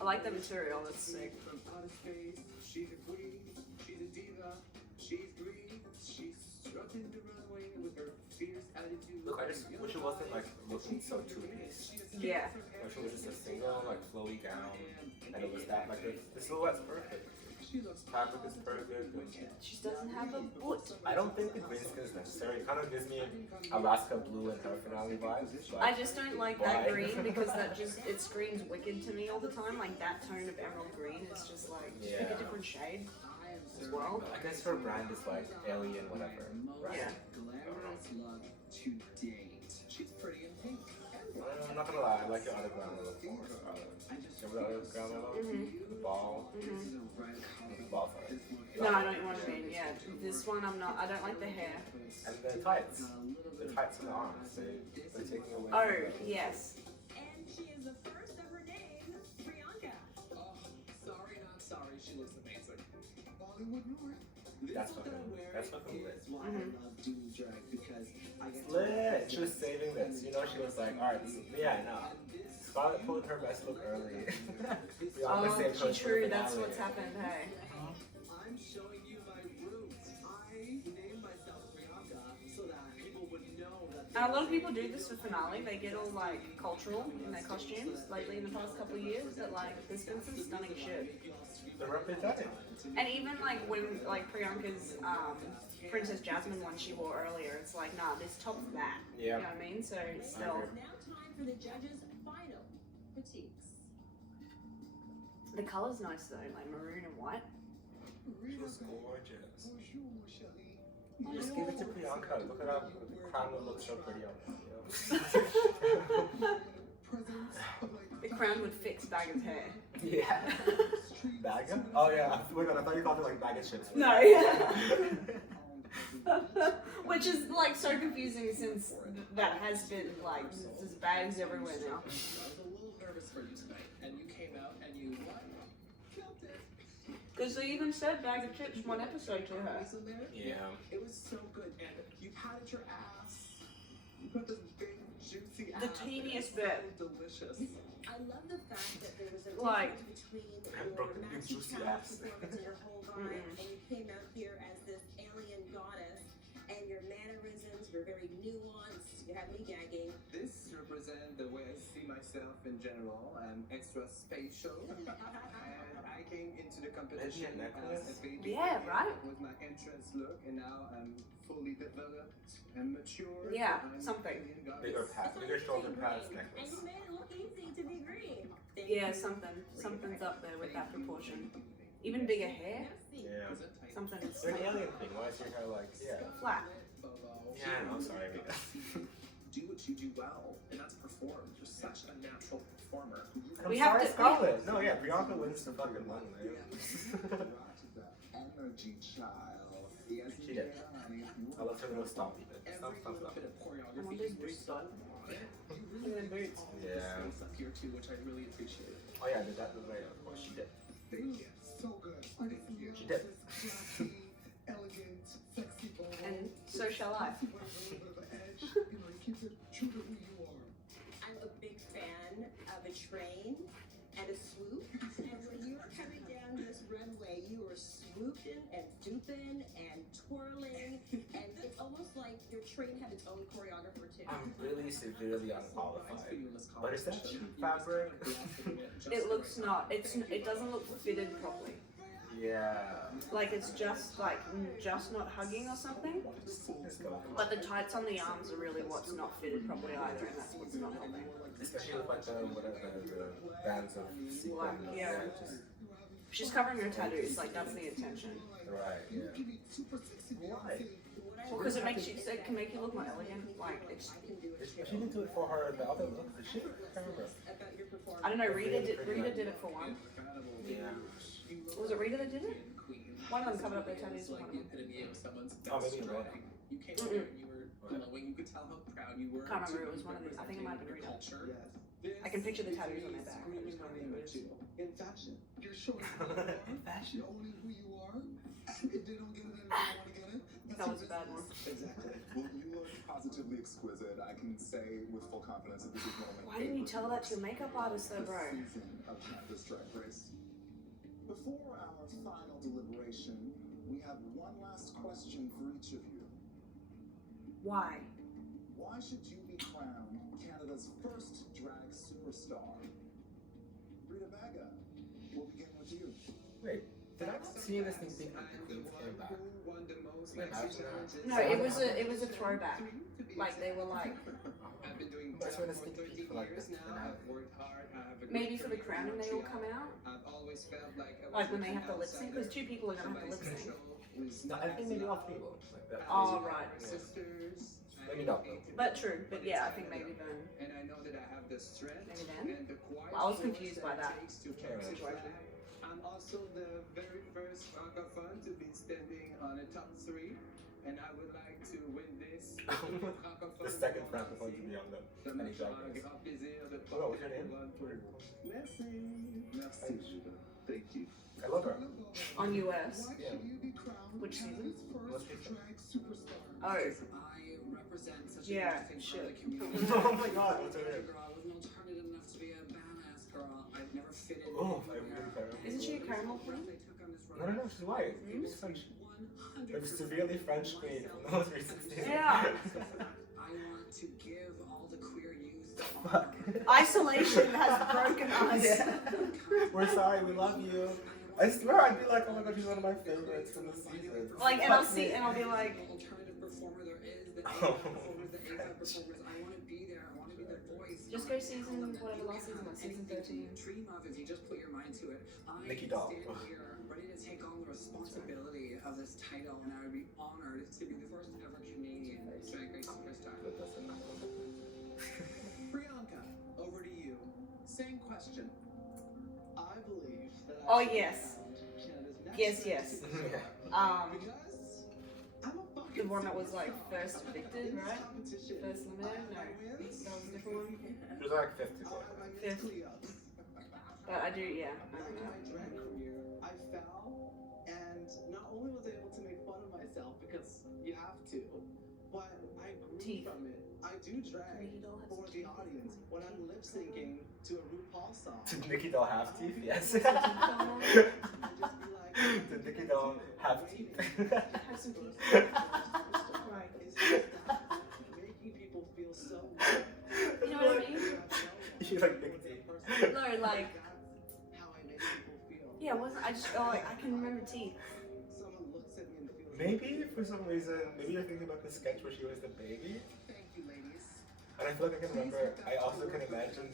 I like the material. That's sick. From outer space, she's a queen, she's a diva, she's green, she's strutting the runway with her fierce attitude. Look, I just wish it wasn't like looking so two-piece. Yeah. I wish it was just a single, like flowy gown, and it was that like the silhouette's perfect. She looks Fabric is perfect. She doesn't have a butt. I don't think the green skin is necessary. It kind of gives me Alaska blue and her finale vibes. But I just don't like that Why? green because that just, it screams wicked to me all the time. Like that tone of emerald green is just like, just pick Yeah. a different shade. as well. I guess her brand is like alien, whatever. Yeah. Glamorous look to date. She's pretty in pink. I'm not gonna lie, I like your other ground a little more. Remember the other ground level? The ball? The ball, sorry. No, I don't want to mean. Yeah, this one I'm not. I don't like the hair. And the tights. The tights on the arms. They're taking away. Oh, yes. And she is the first of her name, Priyanka. Oh, sorry, not sorry. She looks amazing. Bollywood North. That's fucking lit. Why I love doing drag because I get to Lit! She was saving this. You know, she was like, alright, yeah, I know. Scarlett pulled her best look early. Oh, true. That's what's happened. Hey. I'm showing you my roots. I named myself Priyanka so that people would know that. And a lot of people do this for finale. They get all like cultural in their costumes lately in the past couple of years. That like there's been some stunning shit. They're representing. And even like when like Priyanka's Princess Jasmine one she wore earlier, it's like nah, this tops that. Yeah. You know what I mean? So still, Now time for the judges' final critiques. the color's nice though, like maroon and white. She was gorgeous. Just give it to Priyanka. Look at how the crown would look so pretty on her. The crown would fix Baga's hair. Yeah. Baga? Oh yeah. Oh my god, I thought you called it like Baga chips. No, yeah. Which is like so confusing since that has been like there's bags everywhere now. I was a little nervous for you tonight, and you came out and you what? Killed it. Because they even said bag of chips one episode to her. Wasn't there? Yeah. It was so good, and you patted your ass. You put this big juicy ass. The teeniest bit. So delicious. I love the fact that there was a Like- difference between And your broken big maxi juicy talent ass. performance and your whole vibe, and you came out here as this alien goddess, and your mannerisms were very nuanced. You had me gagging. This represents the way I see myself in general. I'm extra spatial. And I came into the competition as a baby Yeah, right? with my entrance look, and now I'm fully developed and mature. Yeah, I'm something. Korean goddess. Bigger pads, bigger shoulder pads, And necklace. you made it look easy to be green. Thank Yeah, you. something's up there with that proportion. Even bigger hair, Yeah. something's You're an alien thing. Why is your hair like, yeah. flat. Yeah, I know, I'm sorry, Rita. Do what you do well, and that's perform. You're such a natural performer. I'm We have sorry, to- Scarlett. No, yeah, Priyanka wins the fucking one, man. Energy child. Yes, She did. honey. I love her little stomp. Stop, stop, stop. Bit of I choreography. wonder if boots on. And then boots. Yeah. Space up here too, which I really appreciate. Oh yeah, did that right? Of course she did. Thank you. So good. Thank you. She did. Classy, elegant, sexy ball. And so shall I. With a little bit of an edge. You know, you keep it true to who you are. I'm a big fan of a train and a swoop. And when you were coming down this runway, you were swooping and dooping and twirling. And it's almost like your train had its own choreographer too. I'm really severely unqualified. But is that cheap fabric? It looks not. It doesn't look fitted properly. Yeah. Like it's just not hugging or something. But the tights on the arms are really what's not fitted properly either, and that's what's not helping. Especially with like the bands of sequins. Black, yeah. Just She's covering her tattoos, like that's the intention. right. Yeah. Why? Well, because it can make you look more elegant. Like it's. She didn't do it for her. The other look. Did she? I can't remember. I don't know. Rita did it for one. Yeah. Was it Rita that did it? One of them covered up their tattoos with one of them. Oh, maybe you're right. You came out here and you were glowing. You could tell how proud you were. Can't remember. It was one of these. I think it might have been Rita. I can picture the tattoos on their back. I just don't know who it is. In fashion, you're showing who you are. In fashion. You're owning who you are. If they don't get it, then they don't want to get it. That was a bad one. Exactly. Well, you look positively exquisite. I can say with full confidence that this is one of my Why didn't you tell that to your makeup artist though, bro? season of Canada's Drag Race. Before our final deliberation, we have one last question for each of you. Why? Why should you be crowned Canada's first drag superstar? Rita Baga, we'll begin with you. Wait. Did I not see in the sneak peek that the queens came back? Did I imagine that? No, it was a throwback. Like they were like I've been doing That's when it's for sneak 30 peek for like years the now. finale. I've worked hard. I have a maybe great for the career crowning they all come out. I've always felt like I Like when wasn't they have to an lip sync, because outsider. 2 people are gonna have to lip Somebody sync. special who's No, I think maybe all 3 will. Like that. Oh right. sisters. Maybe not though. But true, but yeah, I think maybe then. And I know that I have the strength Maybe then? and the quiet Well, I was force confused that by it that takes to situation. extract. I'm also the very first francophone to be standing on a top 3, and I would like to win this. The second francophone to be on the Drag Race. Oh, what's your name? Merci. Merci, Judah. Thank you. I love her. On US. Why Yeah. should you be crowned Which season? What's Canada's she- first drag superstar? Oh. I represent such Yeah, an interesting shit. part of the community. Oh my god, what's her name? Girl, I wasn't alternative enough to be a badass girl. I've never fit in. Oh, I really can't remember. Isn't she a caramel queen? No, she's white. She's French. They're severely French queen from the most recent season. Yeah. I want to give all the queer youth Fuck. Isolation has broken us. We're sorry, we love you. I swear I'd be like, oh my god, she's one of my favorites from the season. Like, and I'll see, and I'll be like, alternative performer there is, the Oh, performers, the A-type performers. I want to be there. I want to be the voice. just go season, whatever last season was, season 13. Dream of if you just put your mind to it. I Nikki Doll. stand here ready to take on the responsibility of this title, and I would be honored to be the first ever Canadian Drag Race superstar. Priyanka, over to you. Same question. I believe that Oh, I should be yes. crowned Canada's next Yes, drag yes. superstar. Because I'm a fucking The one that was like superstar. first evicted, In this right? competition, First limited? No, I that wins. was a different one. She was like 50. My name's Fifth. Cleo. But I do, yeah. I Back in remember. my drag career, I fell and not only was I able to make fun of myself because you have to, but I grew Teeth. from it. I do drag Nikki Doll has for the teeth. audience when I'm lip syncing to a RuPaul song. Did Nikki Doll have teeth? Yes. I just be like, Did Nikki Doll have teeth? Have some teeth. Right. It's just making people feel so good. You know what I mean? You like big teeth. No, like, How I make people feel. yeah, wasn't I just, oh, like, I can remember teeth. Someone looks at me and feels Maybe for some reason, maybe you're thinking about the sketch where she was the baby. Thank you, ladies. And I feel like I can remember, I also can imagine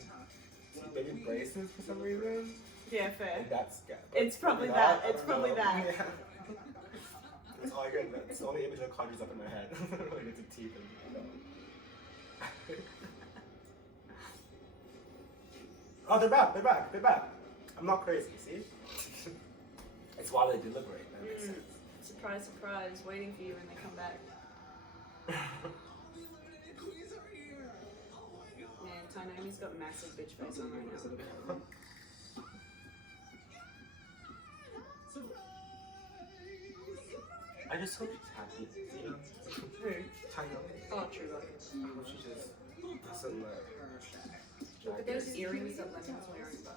baby braces for some reason. Yeah, fair. And that's sketch. It's probably Not, that. I It's don't probably know. that. Yeah. That's all I can, that's the only image that conjures up in my head. Related to teeth and Oh, they're back, they're back, they're back. I'm not crazy, see? It's while they deliberate, that makes sense. Surprise, surprise, waiting for you when they come back. Queens are here. Oh my god. Man, Tainami's got massive bitch face on right now. I just hope she's happy, you know? China. Oh, true, right. I hope she just doesn't let But those earrings that Lemon's wearing, though.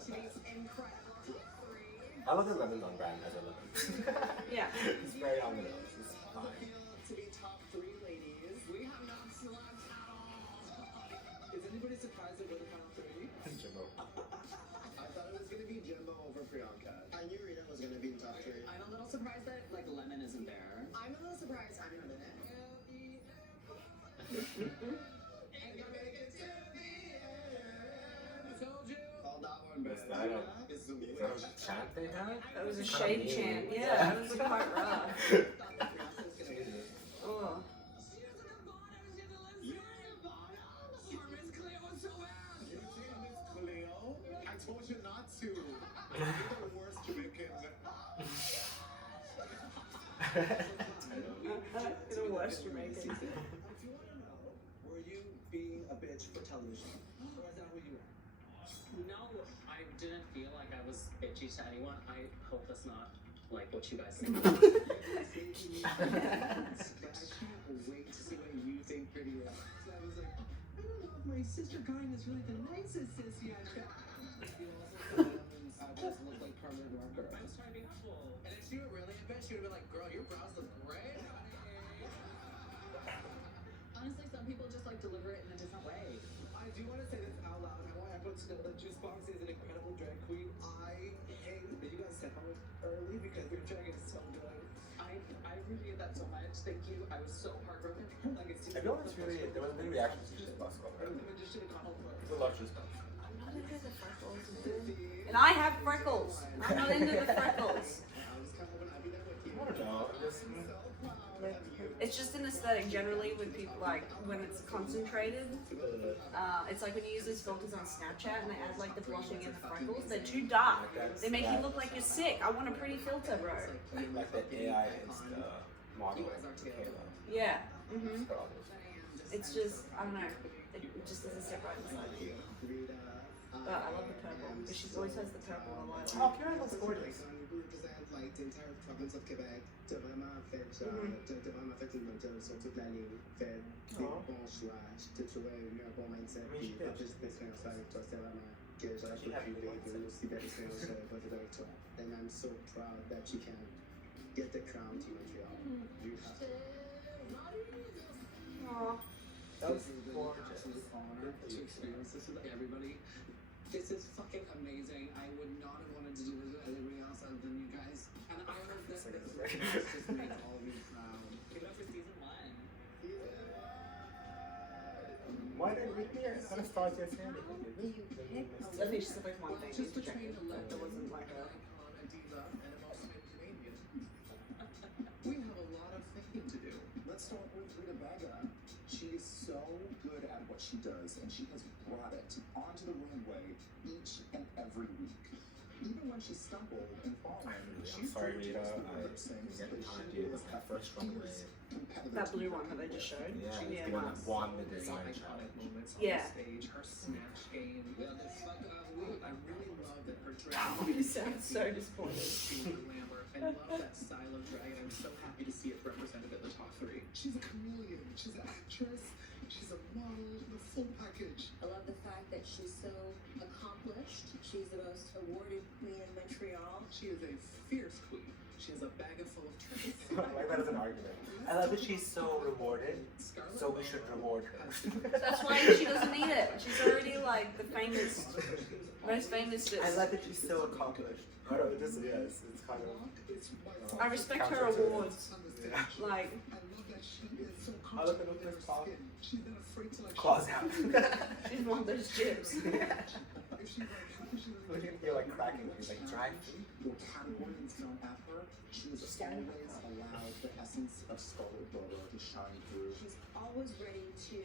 I love the lemons on brand as a lemon. Yeah. It's very on the nose. It's fine. To be top 3 ladies. We have not slept at all. Is anybody surprised that we're the final 3? Jimbo. I thought it was gonna be Jimbo over Priyanka. I knew Rita was gonna be in top 3. I'm a little surprised that like Lemon isn't there. I'm a little surprised I'm not in it. Call that one, What's man. that? Is the Is witch. that a chant they had? That was a Kinda shade mean. chant. Yeah, it was quite rough. Jesus. Oh. Cleo? I told you not to. You're the worst Jamaican. The worst Jamaican. If you want to know, were you being a bitch for television? Or is that who you were? No, I didn't feel like I was bitchy to anyone. I hope that's not like what you guys think. But I can't wait to see what you think pretty is. So I was like, I don't know if my sister Karen is really the nicest sis yet. You also said just look like permanent marker. I was trying to be helpful. And if she were really a bitch, she would have been like, girl, your brows look great. Honestly, some people just like deliver it in a different way. I I do want to say this out loud. I want everyone to know that Juice Box is an incredible drag queen. I hate that you guys said how early because your drag is so good. I appreciate that so much. Thank you. I was so heartbroken. Like it's I know it's really, there was many reactions to Juice Box called her. The magician called her. I love Juice Box. I'm not into the freckles, dude. And I have freckles. I'm not into the freckles. I don't know, It's just an aesthetic generally with people, like when it's concentrated. It's like when you use those filters on Snapchat and they add like the blushing and the freckles. They're too dark. They make you look like you're sick. I want a pretty filter, bro. like the AI Insta model. Kayla. Yeah. It's got all those. It's just, I don't know. It just doesn't sit right beside you. But I love the purple. But she always has the purple a lot. Oh, Karen looks gorgeous. Like the entire province of Québec, t'as vraiment fait une bonne job sur toute la ligne, fait des bons choix, je te trouvais eu un bon mindset, puis en plus d'expérience avec toi, c'est vraiment que j'aurais pu vivre une aussi belle expérience j'aurais pas fait avec toi. And I'm so proud that you can get the crown to Montreal. You have to. Aww. That was gorgeous. Absolute honor to experience this with everybody. This is fucking amazing. I would not have wanted to do this with anybody else other than you guys. And I hope that this just makes all of you proud. Give it up for season 1. Why did we hear Anastasia Sandy? I think she's like one thing. Just to train a There wasn't like a. diva and an ultimate Canadian. We have a lot of thinking to do. Let's start with Rita Baga. She is so good at what she does, and she has brought it onto the runway each and every week. Even when she stumbled and fallen, I'm sorry, Rita. I didn't get the time to do that first runway. That blue one that they just showed? Yeah, the one that won the design challenge. Moments on Yeah. the stage, her snatch game. Well, this fuck I really love that her drag. You sound so disappointed. Glamour. I love that style of drag. I'm so happy to see it represented in the top 3. She's a chameleon. She's an actress. She's a model. The full package. I love the fact that she's so accomplished. She's the most awarded queen in Montreal. She is a fierce queen. She has a bag full of tricks. I like that as an argument. I love that she's so rewarded, so we should reward her. That's why she doesn't need it. She's already like the famous, most famous. I like that she's so accomplished. I don't know, it's kind of. I respect her awards. Yeah. Like, I love that she is so I look at comfortable in her this claw. skin. She's not afraid to like. Claws out. she's one of those chips. If she like, Look at you like cracking. She's like drag. Your category is thrown at her. She has always allowed the essence of Scarlett Bobo to shine through. She's always ready to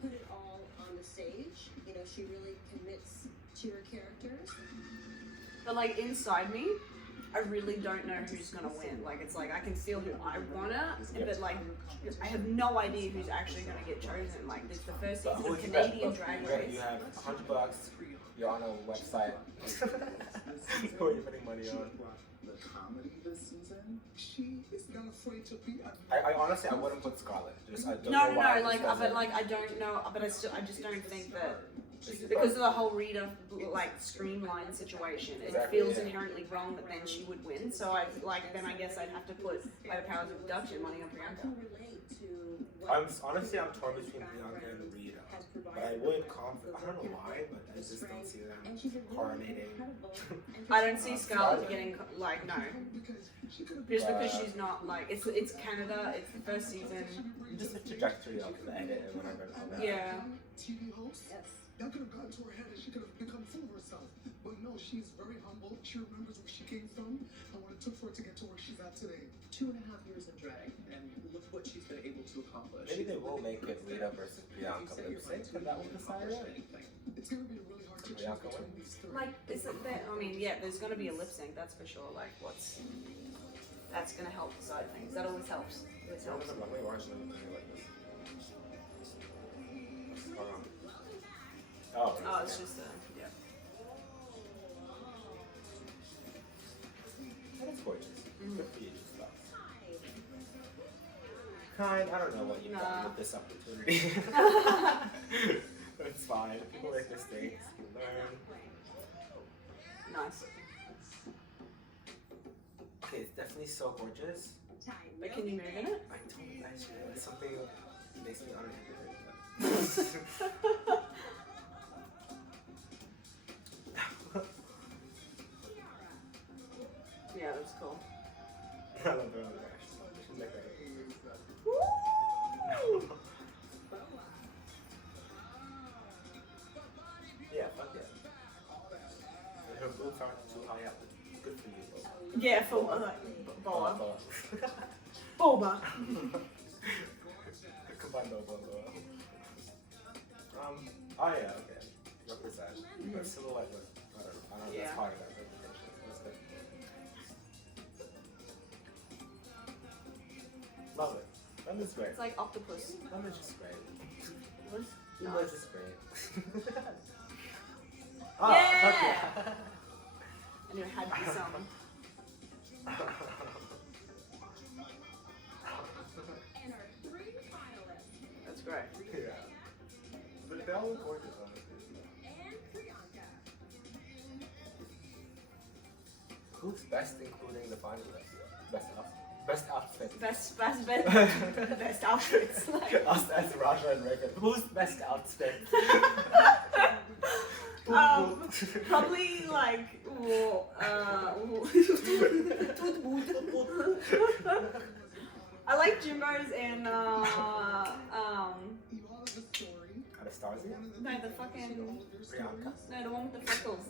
put it all on the stage. You know, she really commits to her characters. But like inside me, I really don't know who's gonna win. Like it's like I can feel who I wanna, but like I have no idea who's actually gonna get chosen. Like it's the first season of Canadian Drag Race. You have $100. You're on a website. Who are you putting money on? The comedy this season, she is not afraid to be. I honestly, I wouldn't put Scarlett. Just I don't No, know why. like, but like I don't know, but I just don't think that because of the whole Rita like streamline situation, it Exactly, feels yeah. inherently wrong that then she would win. So then I guess I'd have to put by the powers of deduction money on Priyanka. I'm torn between Priyanka and Rita, but I would I don't know why, but I just don't see them coronating. I don't see Scarlett getting like no, just because she's not like it's Canada, it's the first season. Just the trajectory of the edit and whatever. Yeah. TV host. That could have gotten to her head and she could have become full of herself. But no, she's very humble. She remembers where she came from and what it took for her to get to where she's at today. 2.5 years in drag, and look what she's been able to accomplish. Maybe they will make it Rita versus Priyanka lip sync, and that will decide it. It's gonna be really hard to choose Priyanka between wins. these three. Like is it that? I mean, yeah, there's gonna be a lip sync, that's for sure. Like that's gonna help decide things. That always helps. It helps. Let me watch them like this. Oh, It's just yeah. That's gorgeous. Good for you, stuff. Kind, I don't know what you've done with this opportunity. It's fine. People make mistakes. You learn. Nice. Okay, it's definitely so gorgeous. But can you move in it? I don't actually. It's something that makes me uninhibited. I love her on there. She's like that. Yeah, fuck yeah. Her boobs aren't too high up. Good for you, Boba. Yeah, for like Boba. Boba. Boba. Combine Boba. Oh yeah, okay. Represent. But silhouette was, I don't know, Yeah. that's part of that representation. That's good. Love it. Lemmon's great. It's like octopus. Lemmon's just great. What? Lemmon's just great. Yeah! Okay. I knew it had to be some. And our 3 finalists. That's great. Yeah. But they all look gorgeous on this video. And Priyanka. Who's best, including the finalists? Best outfit. Best outfits. Like, Us as Raja and Reagan. Who's best outfit? probably like, I like Jimbo's and Anastasia? no, the fucking Priyanka? no, the one with the freckles.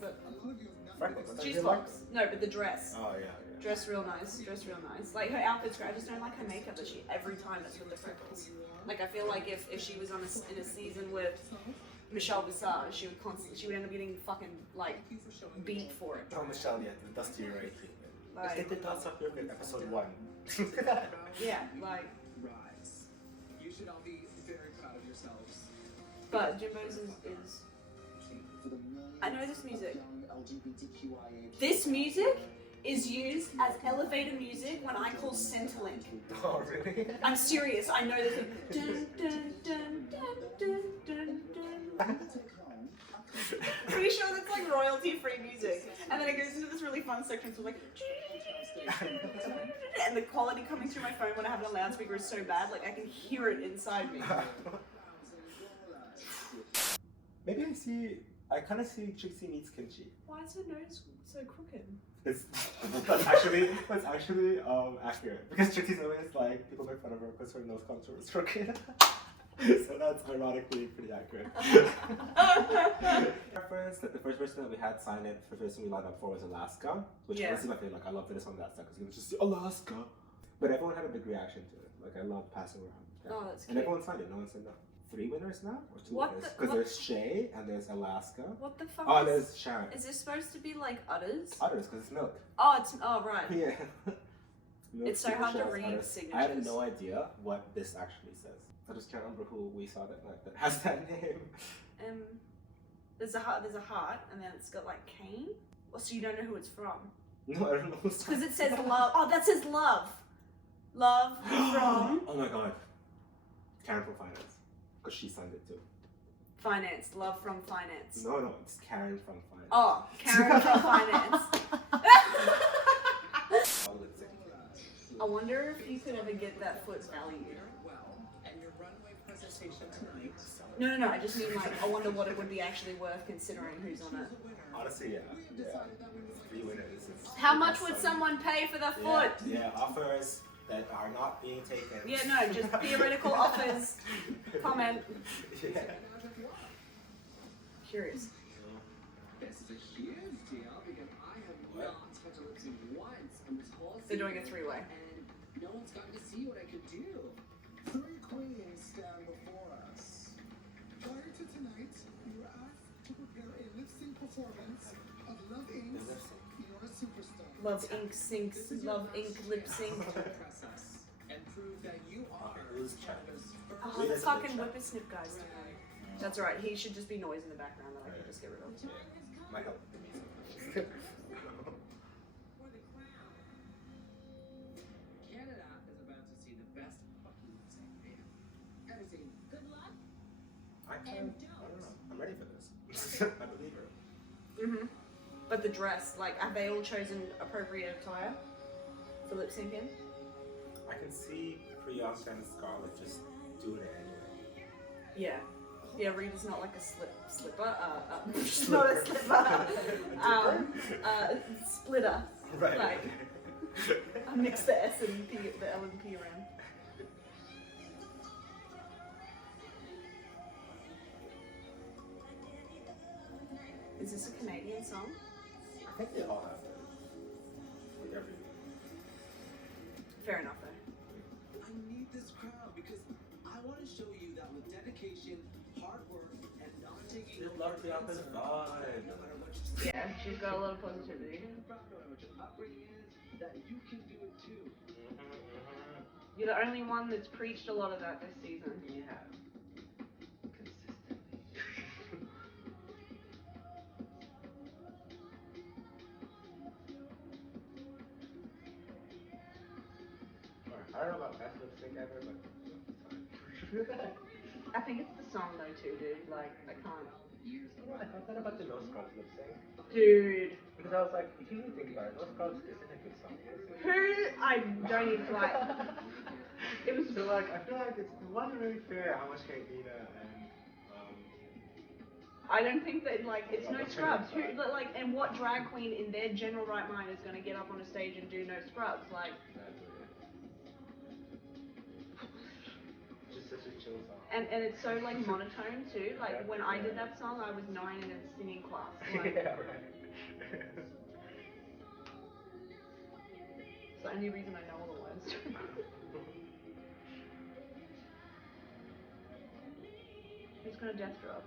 Freckles. Juice box. No, but the dress. Oh yeah. Dress real nice. Dress real nice. Like her outfit's great. I just don't like her makeup. But she every time it's with the freckles. Like I feel like if she was on in a season with Michelle Visage, she would end up getting fucking like beat for it. Oh, Michelle, yeah, the dusty right treatment. Like, Get the dots up here in episode 1. yeah, like. Rise. You should all be very proud of yourselves. But Jimbo's is I know this music. This music is used as elevator music when I call Centrelink. Oh, really? I'm serious. I know this. Dun, dun, dun, dun, dun, dun, dun. Pretty sure that's like royalty-free music. And then it goes into this really fun section, so like, and the quality coming through my phone when I have it on loudspeaker is so bad, like I can hear it inside me. Maybe I kind of see Trixie meets Kimchi. Why is her nose so crooked? That's actually accurate. Because Trixie's always like, people make fun of her because her nose contour is crooked. So that's ironically pretty accurate. Reference that the first person that we had sign it for the person we lined up for was Alaska, which honestly my favorite. Like I love this one that stuff because it was just Alaska. But everyone had a big reaction to it. Like I love passing around. Yeah. Oh, that's and cute. everyone signed it. No one said no. 3 winners now or 2 What winners? the- Because what- there's Shay and there's Alaska. What the fuck Oh, and is... there's Sharon. Is this supposed to be like udders? Udders because it's milk. Oh, it's... Oh, right. Yeah. Milk It's so hard to Supershells read udders. signatures. I have no idea what this actually says. I just can't remember who we saw that night that has that name. There's a heart, and then it's got like cane. Well, so you don't know who it's from. No, I don't know who's Because it says love. Oh, that says love. Love from Oh my god. Karen from Finance. Because she signed it too. finance. Love from finance. No, it's Karen from Finance. Oh, Karen from finance. I wonder if you could ever get that foot valued. And your runway presentation tonight. No. I just mean like, I wonder what it would be actually worth considering who's on it. Honestly, yeah. 3 winners. How much would someone pay for the foot? Yeah, offers that are not being taken. Yeah, no, just theoretical offers. Comment. Yeah. Curious. This is a huge deal because I have not touched a lip sync once in this whole They're doing a season, 3-way. and no one's gotten to see what I could do. 3 queens stand before us. Prior to tonight, you were asked to prepare a lip sync performance of Love Inc.'s You're a Superstar. Love ink sinks. Love ink lip sync. Impress us and prove that you are who's Canada's first. Oh, the fucking whippersnip guy's doing it. That's right. He should just be noise in the background that I can just get rid of. Might help the music. Canada is about to see the best fucking lip sync they have ever seen. Good luck. I don't know. I'm ready for this. I believe her. Mhm. But the dress, like, have they all chosen appropriate attire for lip syncing? I can see Priyanka and Scarlett just doing it anyway. Yeah. Yeah, Rita's not like a slipper. She's not a slipper. Splitter. Right. Like, I mix the S and P, the L and P around. Is this a Canadian song? I think they all have it. Like every. Fair enough though. I need this crowd because I want to show you that with dedication, hard work, and not taking She's largely out this vibe. no matter what you say, Yeah, she's got a lot of positivity. proud no matter what your upbringing is, that you can do it too. You're the only one that's preached a lot of that this season. Yeah. Consistently. I don't know about best lip sync ever, but it's fine. I think it's the song though too, dude. Like, I can't. You know, I thought that about the No Scrubs lip sync. Dude. Because I was like, if you really think about it, No Scrubs isn't a good song. Who? I don't even like. It was. So like, I feel like it wasn't really fair how much Kate Nina and I don't think that like it's No Scrubs. Who like and what drag queen in their general right mind is going to get up on a stage and do No Scrubs? Like. just such a chill song. And it's so like monotone too. Like when I did that song, I was 9 in a singing class. Like, Yeah, right. it's the only reason I know all the words. Who's gonna death drop?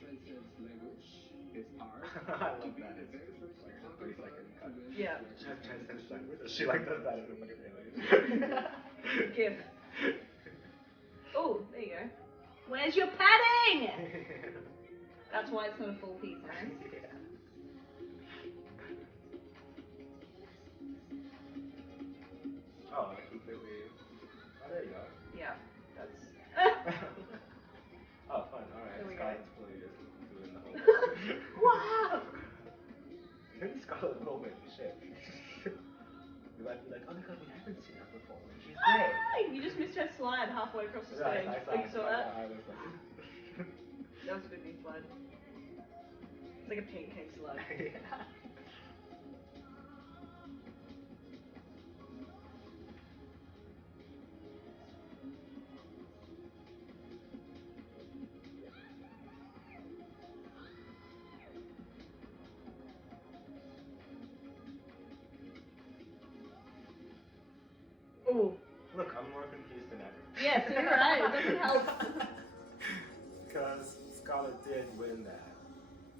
Transcends language. It's art. I love To be that. the It's very first like a choreographer 3-second cut. to Yeah. She has transcendent language. She like does that in the fucking alien. Give. Oh, there you go. Where's your padding? That's why it's not a full piece, man. Yeah. Oh, like completely. Oh, there you go. Yeah, that's. Oh, fun. Alright. There we go. Scarlett's fully just doing the whole. Wow! Maybe Scarlett Bobo and shit. We might be like, oh my god, we haven't seen her perform. She's great. Ah, you just missed her slide halfway across the Right, stage. I saw Like, you it. saw that? I was like, That was a good new slide. It's like a pancake slide. yeah. Ooh. Look, I'm more confused than ever. Yes, you're right. It doesn't help. Because Scarlett did win that.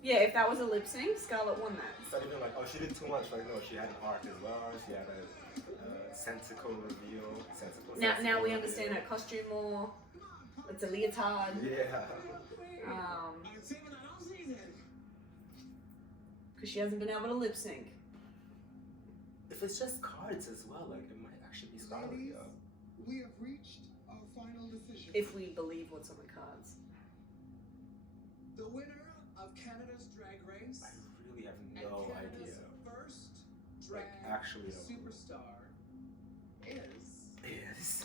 Yeah, if that was a lip sync, Scarlett won that. It's not even like, oh, she did too much. Like, no, she had an arc as well. She had a sensical reveal. Now we understand her costume more. It's a leotard. Yeah. Because she hasn't been able to lip sync. If it's just cards as well, like, it might actually be Scarlett, Ladies, yo. we have reached our final decision. If we believe what's on the cards. The winner of Canada's Drag Race I really have and no Canada's idea. first Like, drag actually, no. superstar is Yes.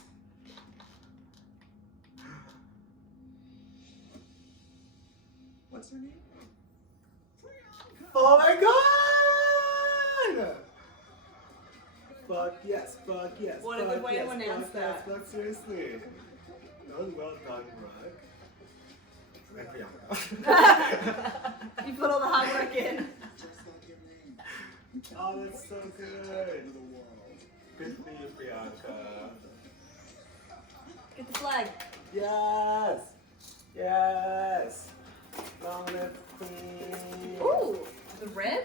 what's her name? Priyanka. Oh my god! Fuck yes, fuck yes. What a fuck good way to yes, announce fuck that. Yes, but seriously. That was well done, Brooke. And Priyanka. You put all the hard work in. Just like your name. Oh, that's so good. Into the world. Good for you, Priyanka. Get the flag. Yes! Yes! Long live Queen! Ooh, the red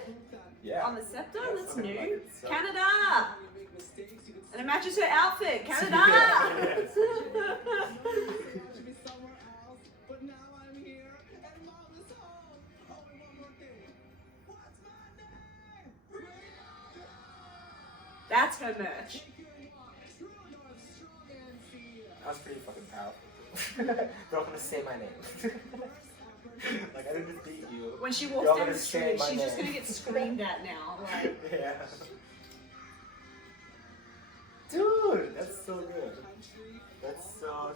Yeah. on the scepter? Yeah, That's something new. like it, so- Canada! When you make mistakes, you can And it matches her outfit. Canada! Yes. should be somewhere else, but now I'm here and mom is home. Oh, and one more thing. What's my name? Priyanka. That's her merch. Take your walk, true north, strong and fierce. That was pretty fucking powerful. They're all gonna say my name. Like, I didn't just beat you. When she You're walks all down gonna the say street, my she's just name. gonna get screamed at now. Like, Yeah. Dude, that's so good. Country, That's so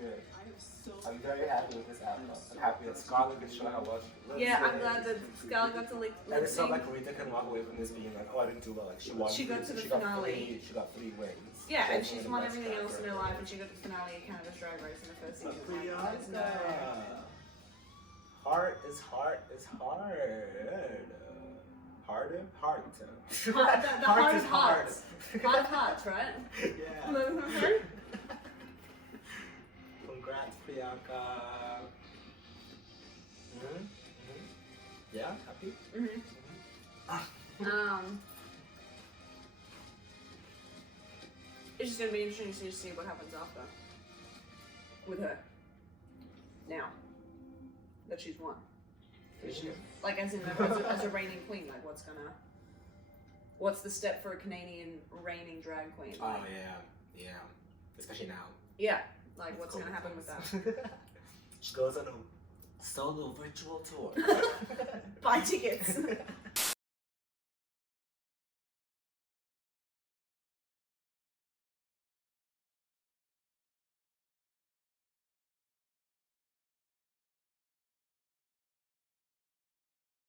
good. I have I'm very happy with this outcome. I'm happy that Scarlett can show how well she looks. Yeah, I'm glad that Scarlett got to lip And it's not sync. like Rita can walk away from this being like, oh, I didn't do well. Like she won. She got to the she got finale. She got 3 wins. Yeah, and Definitely she's the won best everything else in her character. life, and she got the finale of Canada's Drag Race in the first season. But Like, there's no- Priyanka. Heart is hard. Harder? Heart. The heart of hearts. Heart of hearts, right? Yeah. Mhm. Congrats, Priyanka. Yeah, happy? It's just gonna be interesting to see what happens after with her. Now that she's won, like as a reigning queen, like what's the step for a Canadian reigning drag queen? Oh Like, yeah, especially now. yeah, like what's gonna happen with that? She goes on a solo virtual tour. Buy tickets.